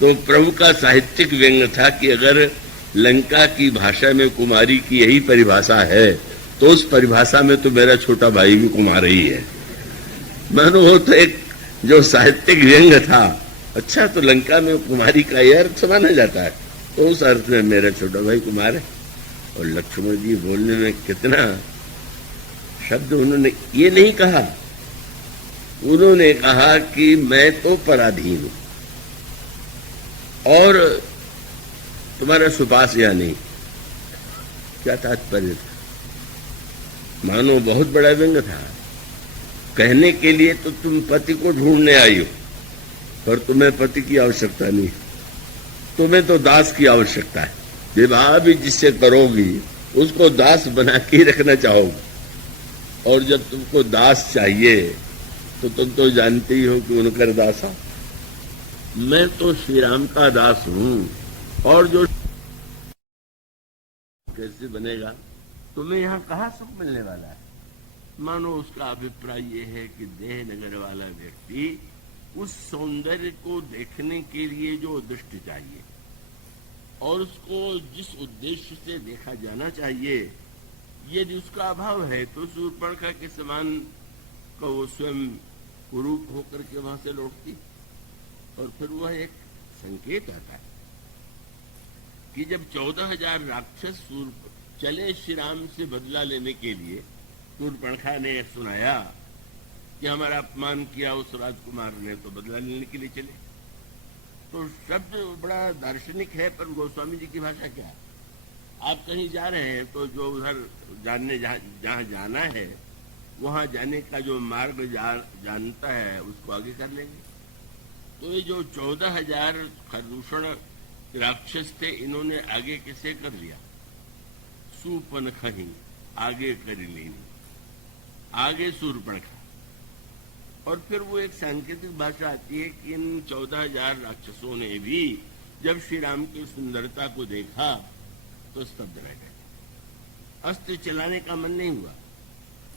तो प्रभु का साहित्यिक व्यंग था कि अगर लंका की भाषा में कुमारी की यही परिभाषा है, तो उस परिभाषा में तो मेरा छोटा भाई भी कुमार ही है। मानो वो तो एक जो साहित्यिक व्यंग था। अच्छा, तो लंका में कुमारी का यह अर्थ माना जाता है, तो उस अर्थ में मेरा छोटा भाई कुमार है। और लक्ष्मण जी बोलने में कितना शब्द, उन्होंने ये नहीं कहा, उन्होंने कहा कि मैं तो पराधीन हूं और तुम्हारा सुपास या नहीं। क्या तात्पर्य था? मानो बहुत बड़ा व्यंग था। कहने के लिए तो तुम पति को ढूंढने आई हो, पर तुम्हें पति की आवश्यकता नहीं, तुम्हें तो दास की आवश्यकता है। विवाह भी जिससे करोगी उसको दास बना के रखना चाहोगी, और जब तुमको दास चाहिए तो तुम तो जानते ही हो कि उनकर दासा। मैं तो श्री राम का दास हूं, और जो कैसे बनेगा? तुम्हें यहां कहां सुख मिलने वाला है? मानो उसका अभिप्राय ये है कि देह नगर वाला व्यक्ति उस सौंदर्य को देखने के लिए जो दृष्टि चाहिए और उसको जिस उद्देश्य से देखा जाना चाहिए, यदि उसका अभाव है तो शूर्पणखा के समान को वो स्वयं कुरूप होकर के वहां से लौटती। और फिर वह एक संकेत आता है कि जब 14,000 राक्षस चले श्री राम से बदला लेने के लिए, शूर्पणखा ने सुनाया कि हमारा अपमान किया उस राजकुमार ने, तो बदला लेने के लिए चले। तो शब्द बड़ा दार्शनिक है, पर गोस्वामी जी की भाषा क्या है? आप कहीं जा रहे हैं तो जो उधर जहाँ जाना है वहां जाने का जो मार्ग जानता है उसको आगे कर लेंगे। तो ये जो 14,000 खरदूषण राक्षस थे, इन्होंने आगे किसे कर लिया? सूर्पणखा आगे कर ली, आगे शूर्पणखा। और फिर वो एक सांकेतिक भाषा आती है कि इन 14,000 राक्षसों ने भी जब श्री राम की सुंदरता को देखा तो स्तब्ध रह गए, अस्त्र चलाने का मन नहीं हुआ।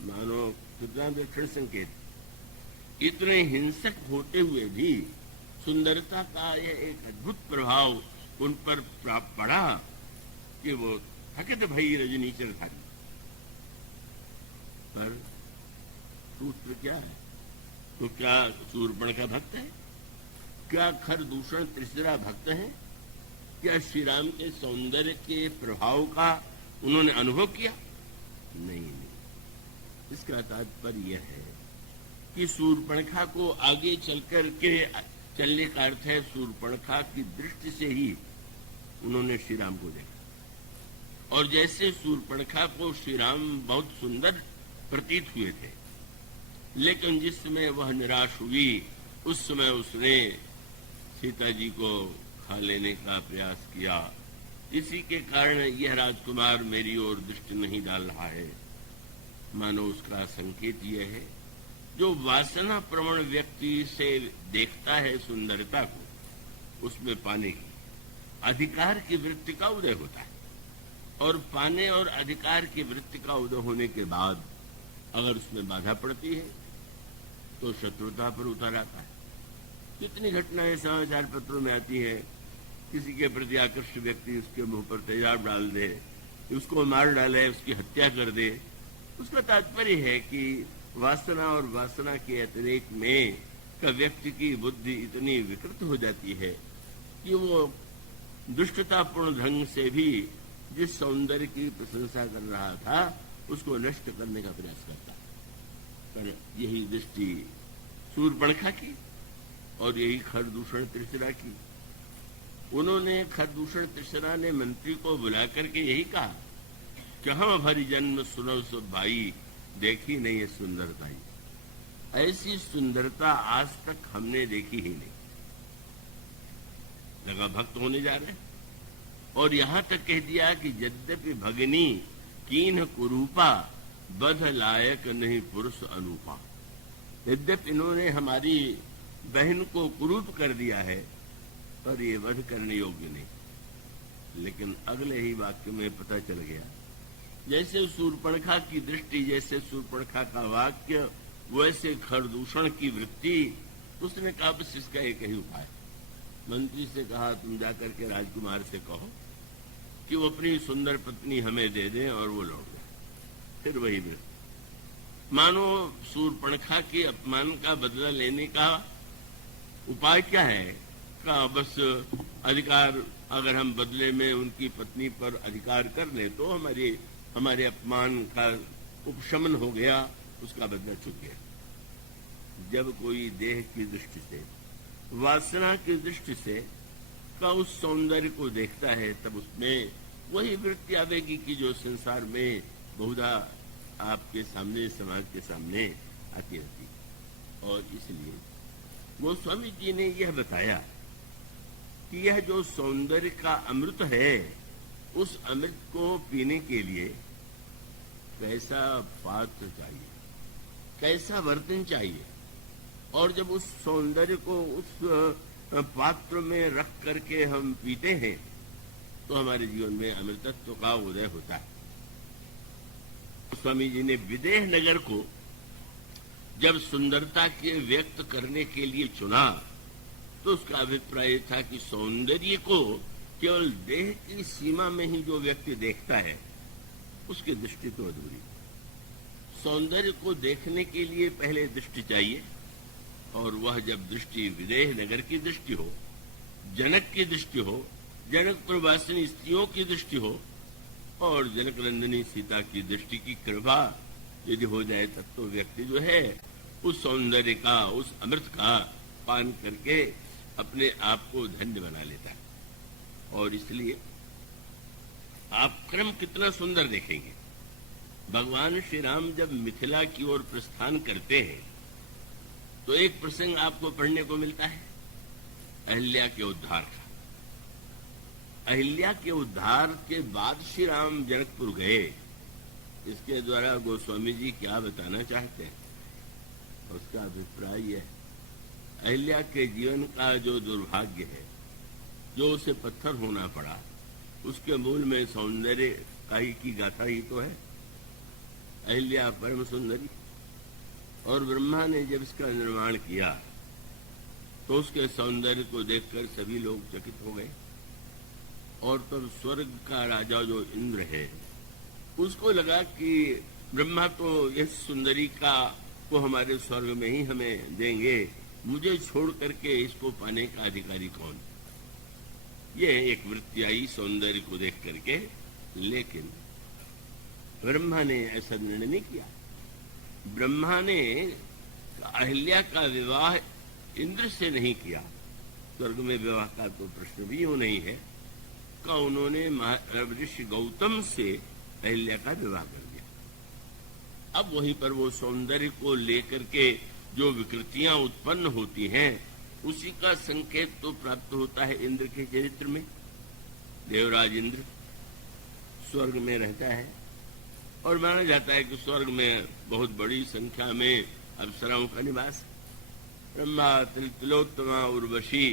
मानो कितना विलक्षण संकेत। इतने हिंसक होते हुए भी सुंदरता का यह एक अद्भुत प्रभाव उन पर पड़ा कि वो थकित भई रजनीचर था। पर सूत्र क्या है? तो क्या शूर्पणखा भक्त है? क्या खरदूषण त्रिशिरा भक्त है? क्या श्री राम के सौंदर्य के प्रभाव का उन्होंने अनुभव किया? नहीं। इसका तात्पर्य यह है कि शूर्पणखा को आगे चलकर के चलने का अर्थ है शूर्पणखा की दृष्टि से ही उन्होंने श्री राम को देखा। और जैसे शूर्पणखा को श्री राम बहुत सुंदर प्रतीत हुए थे, लेकिन जिस समय वह निराश हुई उस समय उसने सीता जी को खा लेने का प्रयास किया। इसी के कारण यह राजकुमार मेरी ओर दृष्टि नहीं डाल रहा है। मानो उसका संकेत यह है, जो वासना प्रवण व्यक्ति से देखता है सुंदरता को, उसमें पाने की अधिकार की वृत्ति का उदय होता है। और पाने और अधिकार की वृत्ति का उदय होने के बाद अगर उसमें बाधा पड़ती है तो शत्रुता पर उतर आता है। कितनी घटनाएं समाचार पत्रों में आती है, किसी के प्रति आकृष्ट व्यक्ति उसके मुंह पर तेजाब डाल दे, उसको मार डाले, उसकी हत्या कर दे। उसका तात्पर्य है कि वासना और वासना के अतिरेक में का व्यक्ति की बुद्धि इतनी विकृत हो जाती है कि वो दुष्टतापूर्ण ढंग से भी जिस सौंदर्य की प्रशंसा कर रहा था उसको नष्ट करने का प्रयास करता है। पर यही दृष्टि शूर्पणखा की और यही खरदूषण त्रिशिरा की। उन्होंने खरदूषण त्रिशिरा ने मंत्री को बुला करके यही कहा कि हम भरी जन्म सुनो सो भाई, देखी नहीं है सुंदरता ही, ऐसी सुंदरता आज तक हमने देखी ही नहीं। लगा भक्त होने जा रहे, और यहां तक कह दिया कि यद्यपि भगनी कीन कुरूपा, बध लायक नहीं पुरुष अनूपा। यद्यपि इन्होंने हमारी बहन को कुरूप कर दिया है, पर ये वध करने योग्य नहीं। लेकिन अगले ही वाक्य में पता चल गया, जैसे शूर्पणखा की दृष्टि, जैसे शूर्पणखा का वाक्य, वैसे खरदूषण की वृत्ति। उसने कहा बस इसका एक ही उपाय। मंत्री से कहा तुम जाकर के राजकुमार से कहो कि वो अपनी सुंदर पत्नी हमें दे दें और वो लौट गए। फिर वही वृत्ति। मानो शूर्पणखा के अपमान का बदला लेने का उपाय क्या है? का बस अधिकार, अगर हम बदले में उनकी पत्नी पर अधिकार कर ले तो हमारे अपमान का उपशमन हो गया, उसका बदला चुक गया। जब कोई देह की दृष्टि से, वासना की दृष्टि से का उस सौंदर्य को देखता है, तब उसमें वही वृत्ति आवेगी कि जो संसार में बहुधा आपके सामने, समाज के सामने आती रहती। और इसलिए गोस्वामी जी ने यह बताया कि यह जो सौंदर्य का अमृत है, उस अमृत को पीने के लिए कैसा पात्र चाहिए, कैसा बर्तन चाहिए। और जब उस सौंदर्य को उस पात्र में रख करके हम पीते हैं तो हमारे जीवन में अमृतत्व का उदय होता है। स्वामी जी ने विदेह नगर को जब सुंदरता के व्यक्त करने के लिए चुना तो उसका अभिप्राय था कि सौंदर्य को केवल देह की सीमा में ही जो व्यक्ति देखता है उसकी दृष्टि तो अधूरी। सौंदर्य को देखने के लिए पहले दृष्टि चाहिए, और वह जब दृष्टि विदेह नगर की दृष्टि हो, जनक की दृष्टि हो, जनकपुर वासिनी स्त्रियों की दृष्टि हो और जनक नंदिनी सीता की दृष्टि की कृपा यदि हो जाए, तब तो व्यक्ति जो है उस सौंदर्य का, उस अमृत का पान करके अपने आप को धन्य बना लेता है। और इसलिए आप क्रम कितना सुंदर देखेंगे। भगवान श्री राम जब मिथिला की ओर प्रस्थान करते हैं तो एक प्रसंग आपको पढ़ने को मिलता है अहिल्या के उद्धार का। अहिल्या के उद्धार के बाद श्री राम जनकपुर गए। इसके द्वारा गोस्वामी जी क्या बताना चाहते हैं, उसका अभिप्राय है अहिल्या के जीवन का जो दुर्भाग्य है, जो उसे पत्थर होना पड़ा, उसके मूल में सौंदर्य की गाथा ही तो है। अहिल्या परम सुंदरी, और ब्रह्मा ने जब इसका निर्माण किया तो उसके सौंदर्य को देखकर सभी लोग चकित हो गए। और तब स्वर्ग का राजा जो इंद्र है, उसको लगा कि ब्रह्मा तो इस सुंदरी को हमारे स्वर्ग में ही हमें देंगे, मुझे छोड़ करके इसको पाने का अधिकारी कौन। ये एक वृत्ति आई सौंदर्य को देख करके, लेकिन ब्रह्मा ने ऐसा निर्णय नहीं किया। ब्रह्मा ने अहिल्या का विवाह इंद्र से नहीं किया, स्वर्ग में विवाह का तो प्रश्न भी यूं नहीं है, का उन्होंने ऋषि गौतम से अहिल्या का विवाह कर दिया। अब वहीं पर वो सौंदर्य को लेकर के जो विकृतियां उत्पन्न होती हैं, उसी का संकेत तो प्राप्त होता है इंद्र के चरित्र में। देवराज इंद्र स्वर्ग में रहता है और माना जाता है कि स्वर्ग में बहुत बड़ी संख्या में अप्सराओं का निवास। ब्रह्मा, तिलोत्तमा, उर्वशी,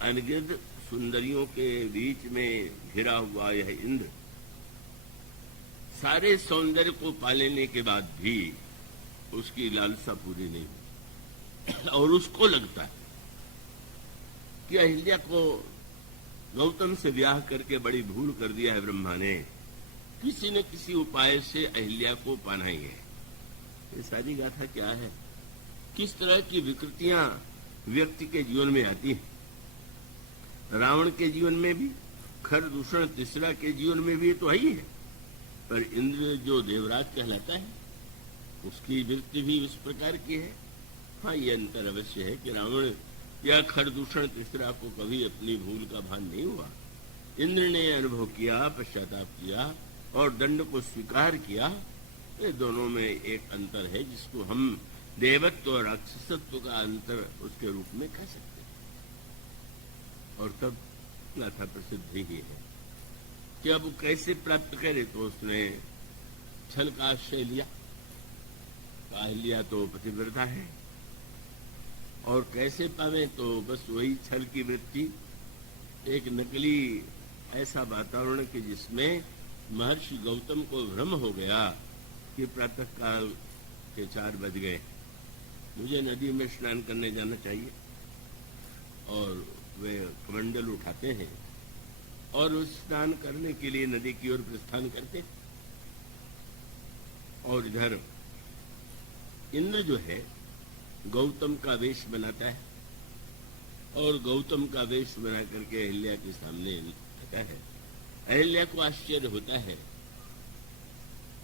अनगिनत सुंदरियों के बीच में घिरा हुआ यह इंद्र सारे सौंदर्य को पा लेने के बाद भी उसकी लालसा पूरी नहीं हुई और उसको लगता है कि अहिल्या को गौतम से ब्याह करके बड़ी भूल कर दिया है ब्रह्मा ने, किसी न किसी उपाय से अहिल्या को पाना ही है। ये सारी गाथा क्या है, किस तरह की विकृतियां व्यक्ति के जीवन में आती हैं। रावण के जीवन में भी, खरदूषण तीसरा के जीवन में भी तो ही है, पर इंद्र जो देवराज कहलाता है उसकी वृत्ति भी इस प्रकार की है। हाँ, ये अंतर अवश्य है कि रावण या खरदूषण तीसरा को कभी अपनी भूल का भान नहीं हुआ। इंद्र ने अनुभव किया, पश्चाताप किया और दंड को स्वीकार किया। ये दोनों में एक अंतर है जिसको हम देवत्व और राक्षसत्व का अंतर उसके रूप में कह सकते हैं। और तब गाथा प्रसिद्ध ही है कि अब कैसे प्राप्त करे, तो उसने छल का आश्रय लिया। अहिल्या तो पतिव्रता है और कैसे पावे, तो बस वही छल की वृत्ति, एक नकली ऐसा वातावरण कि जिसमें महर्षि गौतम को भ्रम हो गया कि प्रातः काल के 4 बज गए, मुझे नदी में स्नान करने जाना चाहिए। और वे कमंडल उठाते हैं और उस स्नान करने के लिए नदी की ओर प्रस्थान करते हैं। और इधर इंद्र जो है गौतम का वेश बनाता है और गौतम का वेश बना करके अहिल्या के सामने रखा है। अहिल्या को आश्चर्य होता है,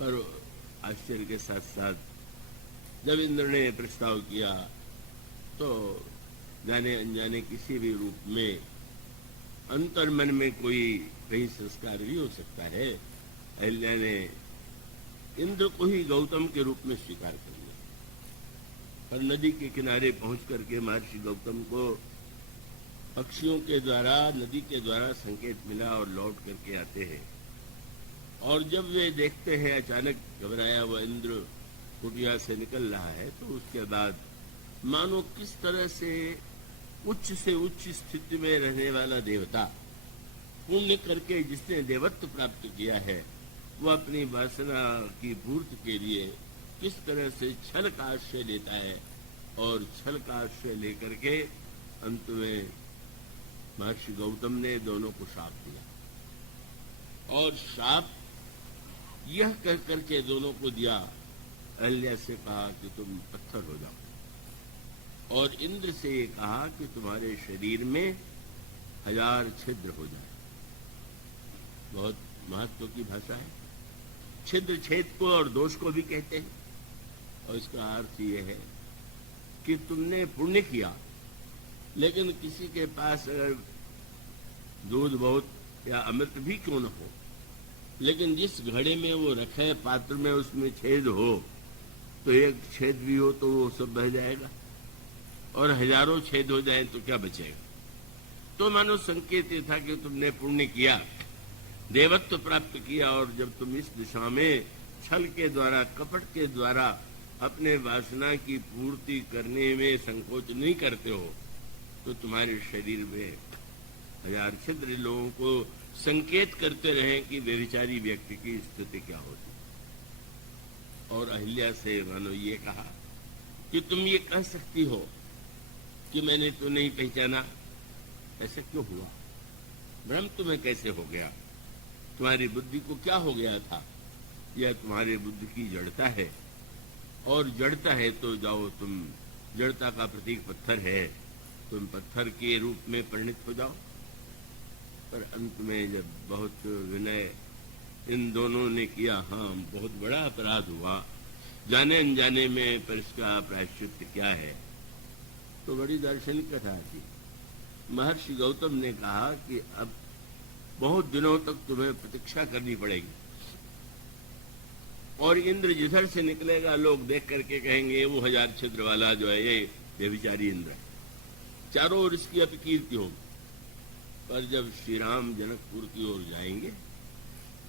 पर आश्चर्य के साथ साथ जब इंद्र ने प्रस्ताव किया तो जाने अनजाने किसी भी रूप में अंतर मन में कोई कहीं संस्कार भी हो सकता है। अहिल्या ने इंद्र को ही गौतम के रूप में स्वीकार कर लिया। पर नदी के किनारे पहुंच करके महर्षि गौतम को पक्षियों के द्वारा, नदी के द्वारा संकेत मिला और लौट करके आते हैं। और जब वे देखते हैं अचानक घबराया हुआ इंद्र कुटिया से निकल रहा है, तो उसके बाद मानो किस तरह से उच्च स्थिति में रहने वाला देवता, पुण्य करके जिसने देवत्व प्राप्त किया है, वह अपनी वासना की पूर्ति के लिए किस तरह से छल का आश्रय लेता है और छल का आश्रय लेकर के अंत में महर्षि गौतम ने दोनों को श्राप दिया। और श्राप यह कह करके दोनों को दिया, अहिल्या से कहा कि तुम पत्थर हो जाओ। और इंद्र से ये कहा कि तुम्हारे शरीर में 1000 छिद्र हो जाए। बहुत महत्व की भाषा है। छिद्र छेद को और दोष को भी कहते हैं, और इसका अर्थ ये है कि तुमने पुण्य किया, लेकिन किसी के पास अगर दूध बहुत या अमृत भी क्यों न हो, लेकिन जिस घड़े में वो रखे पात्र में उसमें छेद हो, तो एक छेद भी हो तो वो सब बह जाएगा, और हजारों छेद हो जाए तो क्या बचेगा। तो मानो संकेत ये था कि तुमने पुण्य किया, देवत्व प्राप्त किया, और जब तुम इस दिशा में छल के द्वारा, कपट के द्वारा अपने वासना की पूर्ति करने में संकोच नहीं करते हो, तो तुम्हारे शरीर में 1000 छिद्र लोगों को संकेत करते रहे कि व्यभिचारी व्यक्ति की स्थिति क्या होती। और अहिल्या से मानो ये कहा कि तुम ये कह सकती हो कि मैंने तो नहीं पहचाना, ऐसा क्यों हुआ? भ्रम तुम्हें कैसे हो गया? तुम्हारी बुद्धि को क्या हो गया था? यह तुम्हारे बुद्धि की जड़ता है, और जड़ता है तो जाओ, तुम जड़ता का प्रतीक पत्थर है, तुम पत्थर के रूप में परिणित हो जाओ। पर अंत में जब बहुत विनय इन दोनों ने किया, हाँ बहुत बड़ा अपराध हुआ, जाने अनजाने में, पर इसका प्रायश्चित क्या है, तो बड़ी दार्शनिक कथा थी। महर्षि गौतम ने कहा कि अब बहुत दिनों तक तुम्हें प्रतीक्षा करनी पड़ेगी, और इंद्र जिधर से निकलेगा लोग देख करके कहेंगे वो 1000 छिद्र वाला जो है ये व्यभिचारी इंद्र है, चारों ओर इसकी अपकीर्ति होगी। पर जब श्री राम जनकपुर की ओर जाएंगे,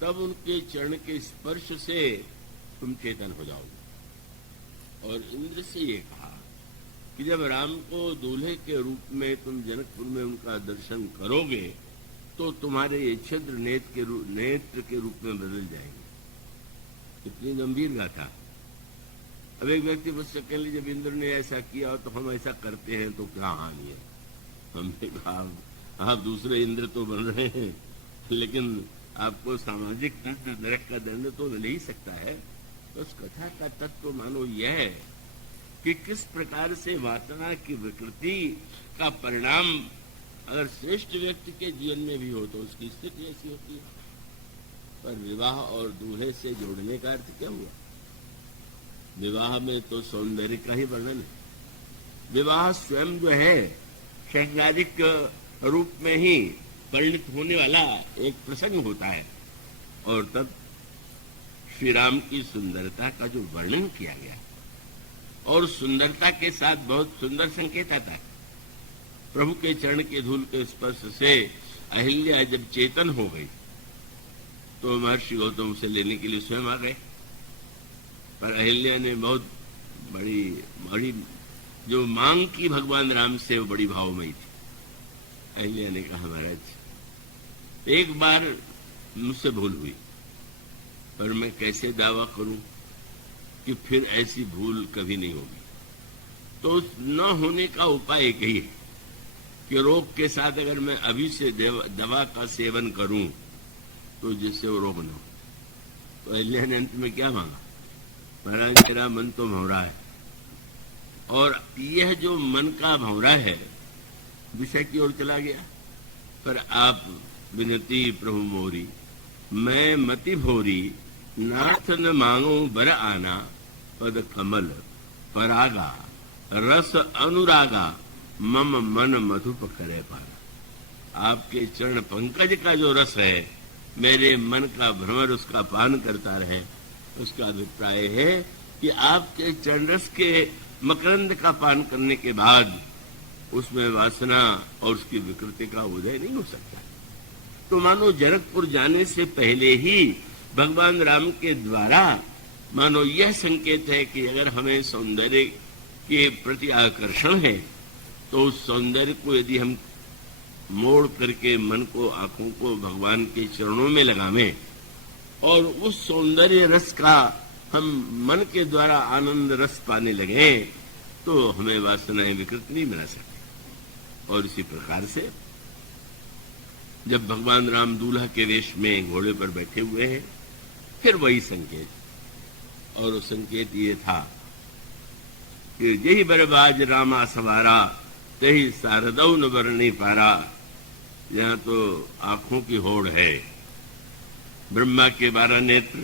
तब उनके चरण के स्पर्श से तुम चेतन हो जाओगे। और इंद्र से ये कहा कि जब राम को दूल्हे के रूप में तुम जनकपुर में उनका दर्शन करोगे, तो तुम्हारे ये छिद्र नेत्र के रूप में बदल जाएंगे। इतनी गंभीर गाथा। अब एक व्यक्ति पूछ सकेंगे, जब इंद्र ने ऐसा किया तो हम ऐसा करते हैं तो क्या हानि है? हमने कहा आप दूसरे इंद्र तो बन रहे हैं, लेकिन आपको सामाजिक दंड, नरक का दंड तो मिल ही सकता है। तो उस कथा का तत्व मानो यह है कि किस प्रकार से वासना की विकृति का परिणाम अगर श्रेष्ठ व्यक्ति के जीवन में भी हो तो उसकी स्थिति ऐसी होती है। पर विवाह और दूल्हे से जोड़ने का अर्थ क्या हुआ? विवाह में तो सौंदर्य का ही वर्णन है। विवाह स्वयं जो है शृंगारिक रूप में ही परिणित होने वाला एक प्रसंग होता है, और तब श्री राम की सुंदरता का जो वर्णन किया गया, और सुंदरता के साथ बहुत सुंदर संकेत आता है। प्रभु के चरण के धूल के स्पर्श से अहिल्या जब चेतन हो गई, तो महर्षि गौतम से लेने के लिए स्वयं आ गए। पर अहिल्या ने बहुत बड़ी जो मांग की भगवान राम से, वो बड़ी भावमयी थी। अहिल्या ने कहा, महाराज एक बार मुझसे भूल हुई, पर मैं कैसे दावा करूं कि फिर ऐसी भूल कभी नहीं होगी। तो न होने का उपाय एक ही है कि रोग के साथ अगर मैं अभी से दवा का सेवन करूं तो जिससे वो रोग न हो। तो अहिल्या ने अंत में क्या मांगा? महाराज मेरा मन तो भंवरा है, और यह जो मन का भंवरा है विषय की ओर चला गया। पर आप विनती प्रभु मोरी, मैं मति भोरी, नाथ न मांगो बर आना, पद कमल परागा, रस अनुरागा, मम मन मधुप करे पाना। आपके चरण पंकज का जो रस है, मेरे मन का भ्रमर उसका पान करता रहे। उसका अभिप्राय है कि आपके चरण रस के मकरंद का पान करने के बाद उसमें वासना और उसकी विकृति का उदय नहीं हो सकता। तो मानो जनकपुर जाने से पहले ही भगवान राम के द्वारा मानो यह संकेत है कि अगर हमें सौंदर्य के प्रति आकर्षण है, तो उस सौंदर्य को यदि हम मोड़ करके मन को, आंखों को भगवान के चरणों में लगावें, और उस सौंदर्य रस का हम मन के द्वारा आनंद रस पाने लगे, तो हमें वासनाएं विकृत नहीं बना सकती। और इसी प्रकार से जब भगवान राम दूल्हा के वेश में घोड़े पर बैठे हुए हैं, फिर वही संकेत, और वो संकेत ये था कि यही बरबाज रामा सवारा, तही सारदौ न बरनी पारा। यहाँ तो आंखों की होड़ है। ब्रह्मा के 12 नेत्र,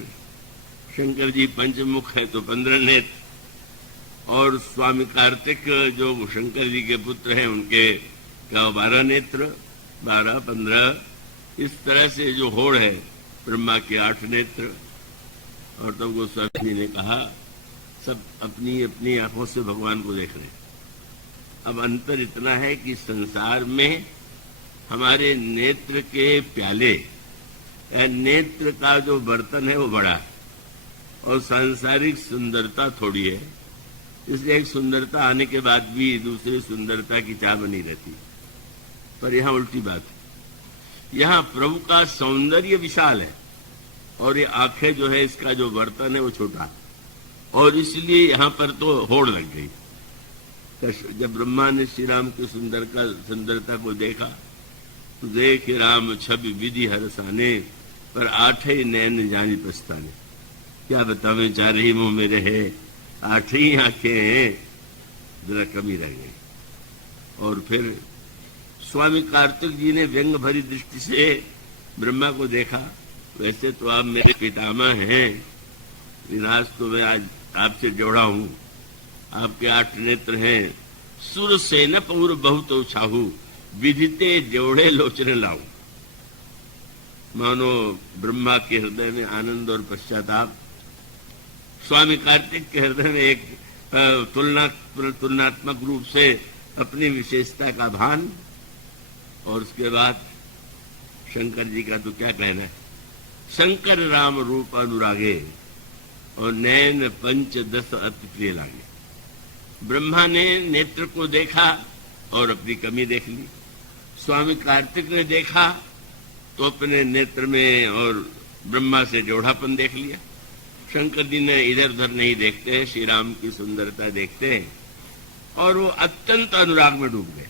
शंकर जी पंचमुख है तो 15 नेत्र, और स्वामी कार्तिक जो शंकर जी के पुत्र हैं उनके क्या 12 नेत्र, 12, 15, इस तरह से जो होड़ है। ब्रह्मा के 8 नेत्र। और तब गोस्वामी जी ने कहा सब अपनी अपनी आंखों से भगवान को देख रहे हैं। अब अंतर इतना है कि संसार में हमारे नेत्र के प्याले, नेत्र का जो बर्तन है वो बड़ा है और सांसारिक सुंदरता थोड़ी है। इसलिए एक सुंदरता आने के बाद भी दूसरी सुंदरता की चाह बनी रहती। पर यहाँ उल्टी बात है। यहाँ प्रभु का सौंदर्य विशाल है और ये आंखें जो है, इसका जो बर्तन है वो छोटा है, और इसलिए यहाँ पर तो होड़ लग गई। जब ब्रह्मा ने श्री राम की सुंदरता को देखा तो देख राम छवि विधि हरसाने, पर 8 नैन जानी पछताने। क्या बतावें, 4 ही मुंह मेरे है, 8 ही आंखें हैं, जरा कमी रह गई। और फिर स्वामी कार्तिक जी ने व्यंग भरी दृष्टि से ब्रह्मा को देखा। वैसे तो आप मेरे पितामह हैं, विनाश तो मैं आज आपसे जोड़ा हूं। आपके 8 नेत्र हैं। सुर सेन पौर बहुत उछाहू, विधिते जोड़े लोचने लाऊं। मानो ब्रह्मा के हृदय में आनंद और पश्चाताप, स्वामी कार्तिक के हृदय में एक तुलनात्मक रूप से अपनी विशेषता का भान। और उसके बाद शंकर जी का तो क्या कहना है। शंकर राम रूप अनुरागे, और नैन 5 10 अति प्रिय लागे। ब्रह्मा ने नेत्र को देखा और अपनी कमी देख ली। स्वामी कार्तिक ने देखा तो अपने नेत्र में और ब्रह्मा से जोड़ापन देख लिया। शंकर जी ने इधर उधर नहीं देखते हैं, श्री राम की सुंदरता देखते हैं और वो अत्यंत अनुराग में डूब गए।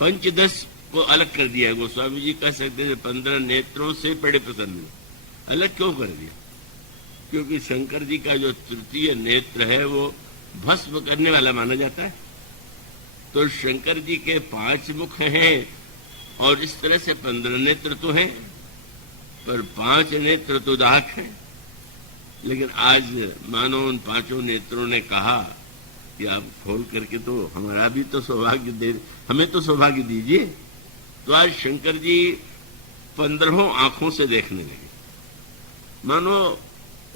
5 10 को अलग कर दिया। गोस्वामी जी कह सकते थे 15 नेत्रों से बड़े प्रसन्न हुए। अलग क्यों कर दिया? क्योंकि शंकर जी का जो तृतीय नेत्र है वो भस्म करने वाला माना जाता है। तो शंकर जी के 5 मुख हैं और इस तरह से 15 नेत्र तो हैं, पर 5 नेत्र तो दाहक हैं। लेकिन आज मानो उन 5 नेत्रों ने कहा कि आप खोल करके तो हमारा भी तो सौभाग्य दे, हमें तो सौभाग्य दीजिए। तो आज शंकर जी 15 आंखों से देखने लगे। मानो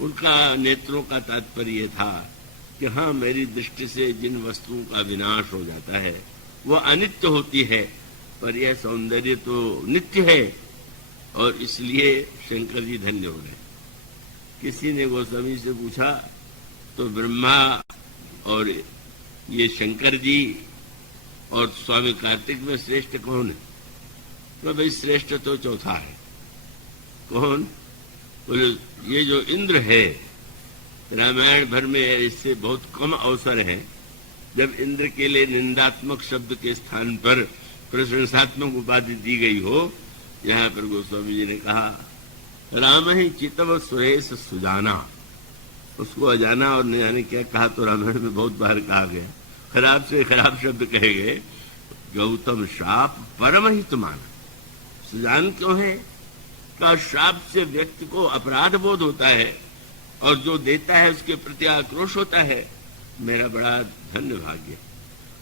उनका नेत्रों का तात्पर्य था कि हाँ, मेरी दृष्टि से जिन वस्तुओं का विनाश हो जाता है वो अनित्य होती है, पर यह सौंदर्य तो नित्य है। और इसलिए शंकर जी धन्य हो गए। किसी ने गोस्वामी से पूछा तो ब्रह्मा और ये शंकर जी और स्वामी कार्तिक में श्रेष्ठ कौन है? तो भाई श्रेष्ठ तो चौथा है। कौन? बोले ये जो इंद्र है, रामायण भर में इससे बहुत कम अवसर है जब इंद्र के लिए निंदात्मक शब्द के स्थान पर प्रशंसात्मक उपाधि दी गई हो। यहाँ पर गोस्वामी जी ने कहा राम ही चितव सुरेश सुजाना। उसको अजाना और न जाने क्या कहा तो रामायण में बहुत बार कहा गया। खराब से खराब शब्द कहे गए। गौतम शाप परम हित माना। सुजान क्यों है? का शाप से व्यक्ति को अपराध बोध होता है और जो देता है उसके प्रति आक्रोश होता है। मेरा बड़ा धन्य भाग्य,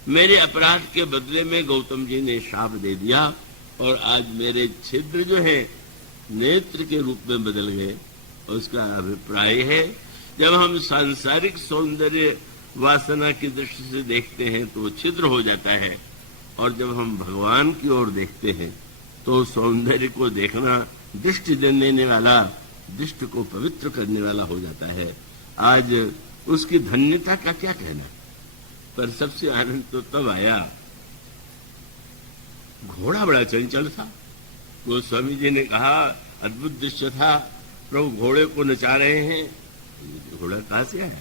मेरे अपराध के बदले में गौतम जी ने शाप दे दिया और आज मेरे छिद्र जो है नेत्र के रूप में बदल गए। और उसका अभिप्राय है जब हम सांसारिक सौंदर्य वासना की दृष्टि से देखते हैं तो वो छिद्र हो जाता है, और जब हम भगवान की ओर देखते हैं तो सौंदर्य को देखना दृष्टि देने वाला, दृष्टि को पवित्र करने वाला हो जाता है। आज उसकी धन्यता का क्या कहना। पर सबसे आनंद तो तब आया, घोड़ा बड़ा चंचल था। गोस्वामी जी ने कहा अद्भुत दृश्य था, प्रभु घोड़े को नचा रहे हैं। घोड़ा कहाँ से आया?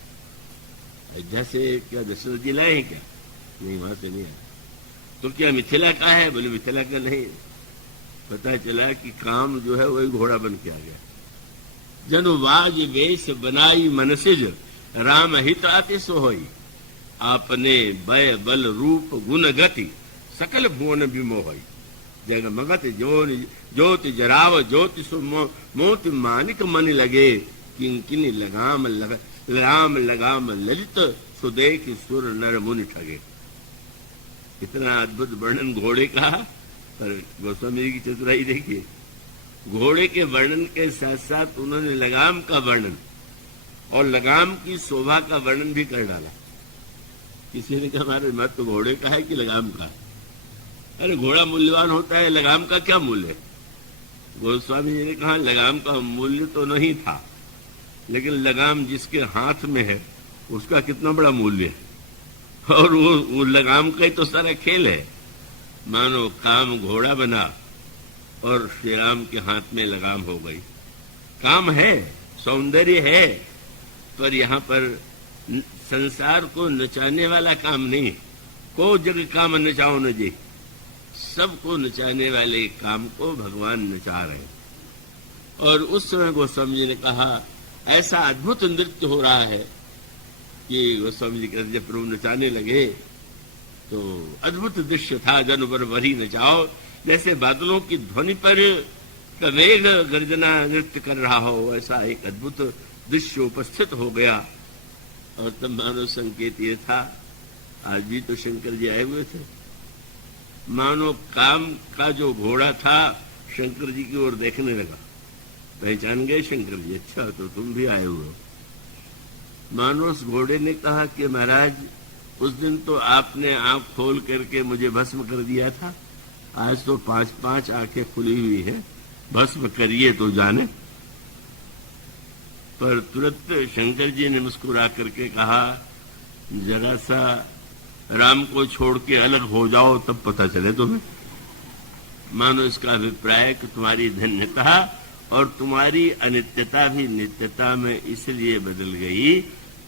अयोध्या से क्या दशरथ जी लाए हैं क्या? नहीं, वहां से नहीं आया। तो क्या मिथिला का है? बोले मिथिला का नहीं। पता चला कि काम जो है वही घोड़ा बन के आ गया। जनु वाज वेश बनाई मनसिज, राम हित अति सोई। आपने बय बल रूप गुण गति सकल भुवन विमोहई जग मगत ज्योति जराव ज्योति मोति मानिक मन लगे किंकिनी लगाम लगाम ललित सुदेख सुर नर मुनि ठगे। इतना अद्भुत वर्णन घोड़े का, पर गोस्वामी जी की चतुराई देखिए, घोड़े के वर्णन के साथ साथ उन्होंने लगाम का वर्णन और लगाम की शोभा का वर्णन भी कर डाला। किसी ने कहा हमारे मत तो घोड़े का है कि लगाम का? अरे घोड़ा मूल्यवान होता है, लगाम का क्या मूल्य है? गोस्वामी जी ने कहा लगाम का मूल्य तो नहीं था, लेकिन लगाम जिसके हाथ में है उसका कितना बड़ा मूल्य है। और वो लगाम का ही तो सारा खेल है। मानो काम घोड़ा बना और श्री राम के हाथ में लगाम हो गई। काम है, सौंदर्य है, पर यहाँ पर संसार को नचाने वाला काम नहीं। को जग काम नचाओ न जी, सबको नचाने वाले काम को भगवान नचा रहे। और उस समय गोस्वामी जी ने कहा ऐसा अद्भुत नृत्य हो रहा है कि गोस्वामी जी कहते जब प्रभु नचाने लगे तो अद्भुत दृश्य था। जन पर वरी नचाओ, जैसे बादलों की ध्वनि पर मेघ गर्जना नृत्य कर रहा हो, ऐसा एक अद्भुत दृश्य उपस्थित हो गया। और तब मानो संकेत ये था, आज भी तो शंकर जी आए हुए थे। मानो काम का जो घोड़ा था शंकर जी की ओर देखने लगा। पहचान गए शंकर जी, अच्छा तो तुम भी आए हुए हो। मानो उस घोड़े ने कहा कि महाराज उस दिन तो आपने आंख खोल करके मुझे भस्म कर दिया था, आज तो 5-5 आंखें खुली हुई है, भस्म करिए तो जाने। पर तुरंत शंकर जी ने मुस्कुरा करके कहा जरा सा राम को छोड़ के अलग हो जाओ तब पता चले तुम्हें। मानो इसका अभिप्राय कि तुम्हारी धन्यता और तुम्हारी अनित्यता भी नित्यता में इसलिए बदल गई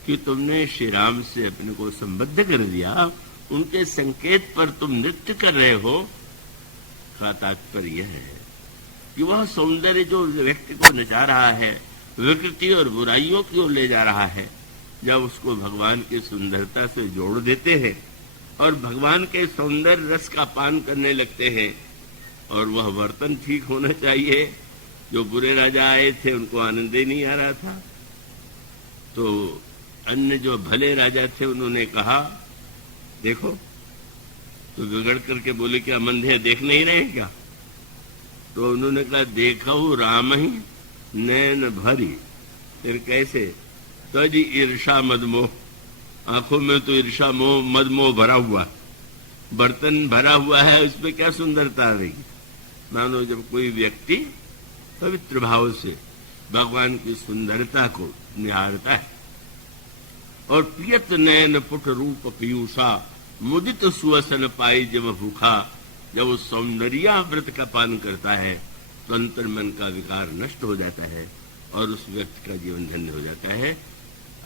कि तुमने श्री राम से अपने को संबद्ध कर दिया, उनके संकेत पर तुम नृत्य कर रहे हो। का तात्पर्य है कि वह सौंदर्य जो व्यक्ति को नचा रहा है, विकृति और बुराइयों की ओर ले जा रहा है, जब उसको भगवान की सुंदरता से जोड़ देते हैं और भगवान के सौंदर्य रस का पान करने लगते हैं, और वह वर्तन ठीक होना चाहिए। जो बुरे राजा आए थे उनको आनंद ही नहीं आ रहा था, तो अन्य जो भले राजा थे उन्होंने कहा देखो, तो गगड़ करके बोले क्या मंधे देख नहीं रहे क्या? तो उन्होंने कहा देखा हूं राम ही नैन भरी। फिर कैसे? तो जी ईर्षा मदमोह, आंखों में तो ईर्षा मोह मदमोह भरा हुआ, बर्तन भरा हुआ है, उसमें क्या सुंदरता रहेगी? मानो जब कोई व्यक्ति पवित्र भाव से भगवान की सुंदरता को निहारता है और पियत नयन पुट रूप पीयूषा मुदित सुवसन पाई जब भूखा, जब उस सौंदर्यामृत का पान करता है तो अंतर मन का विकार नष्ट हो जाता है और उस व्यक्ति का जीवन धन्य हो जाता है।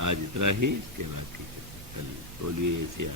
आज इतना ही, इसके बाद कल बोलिए सिया।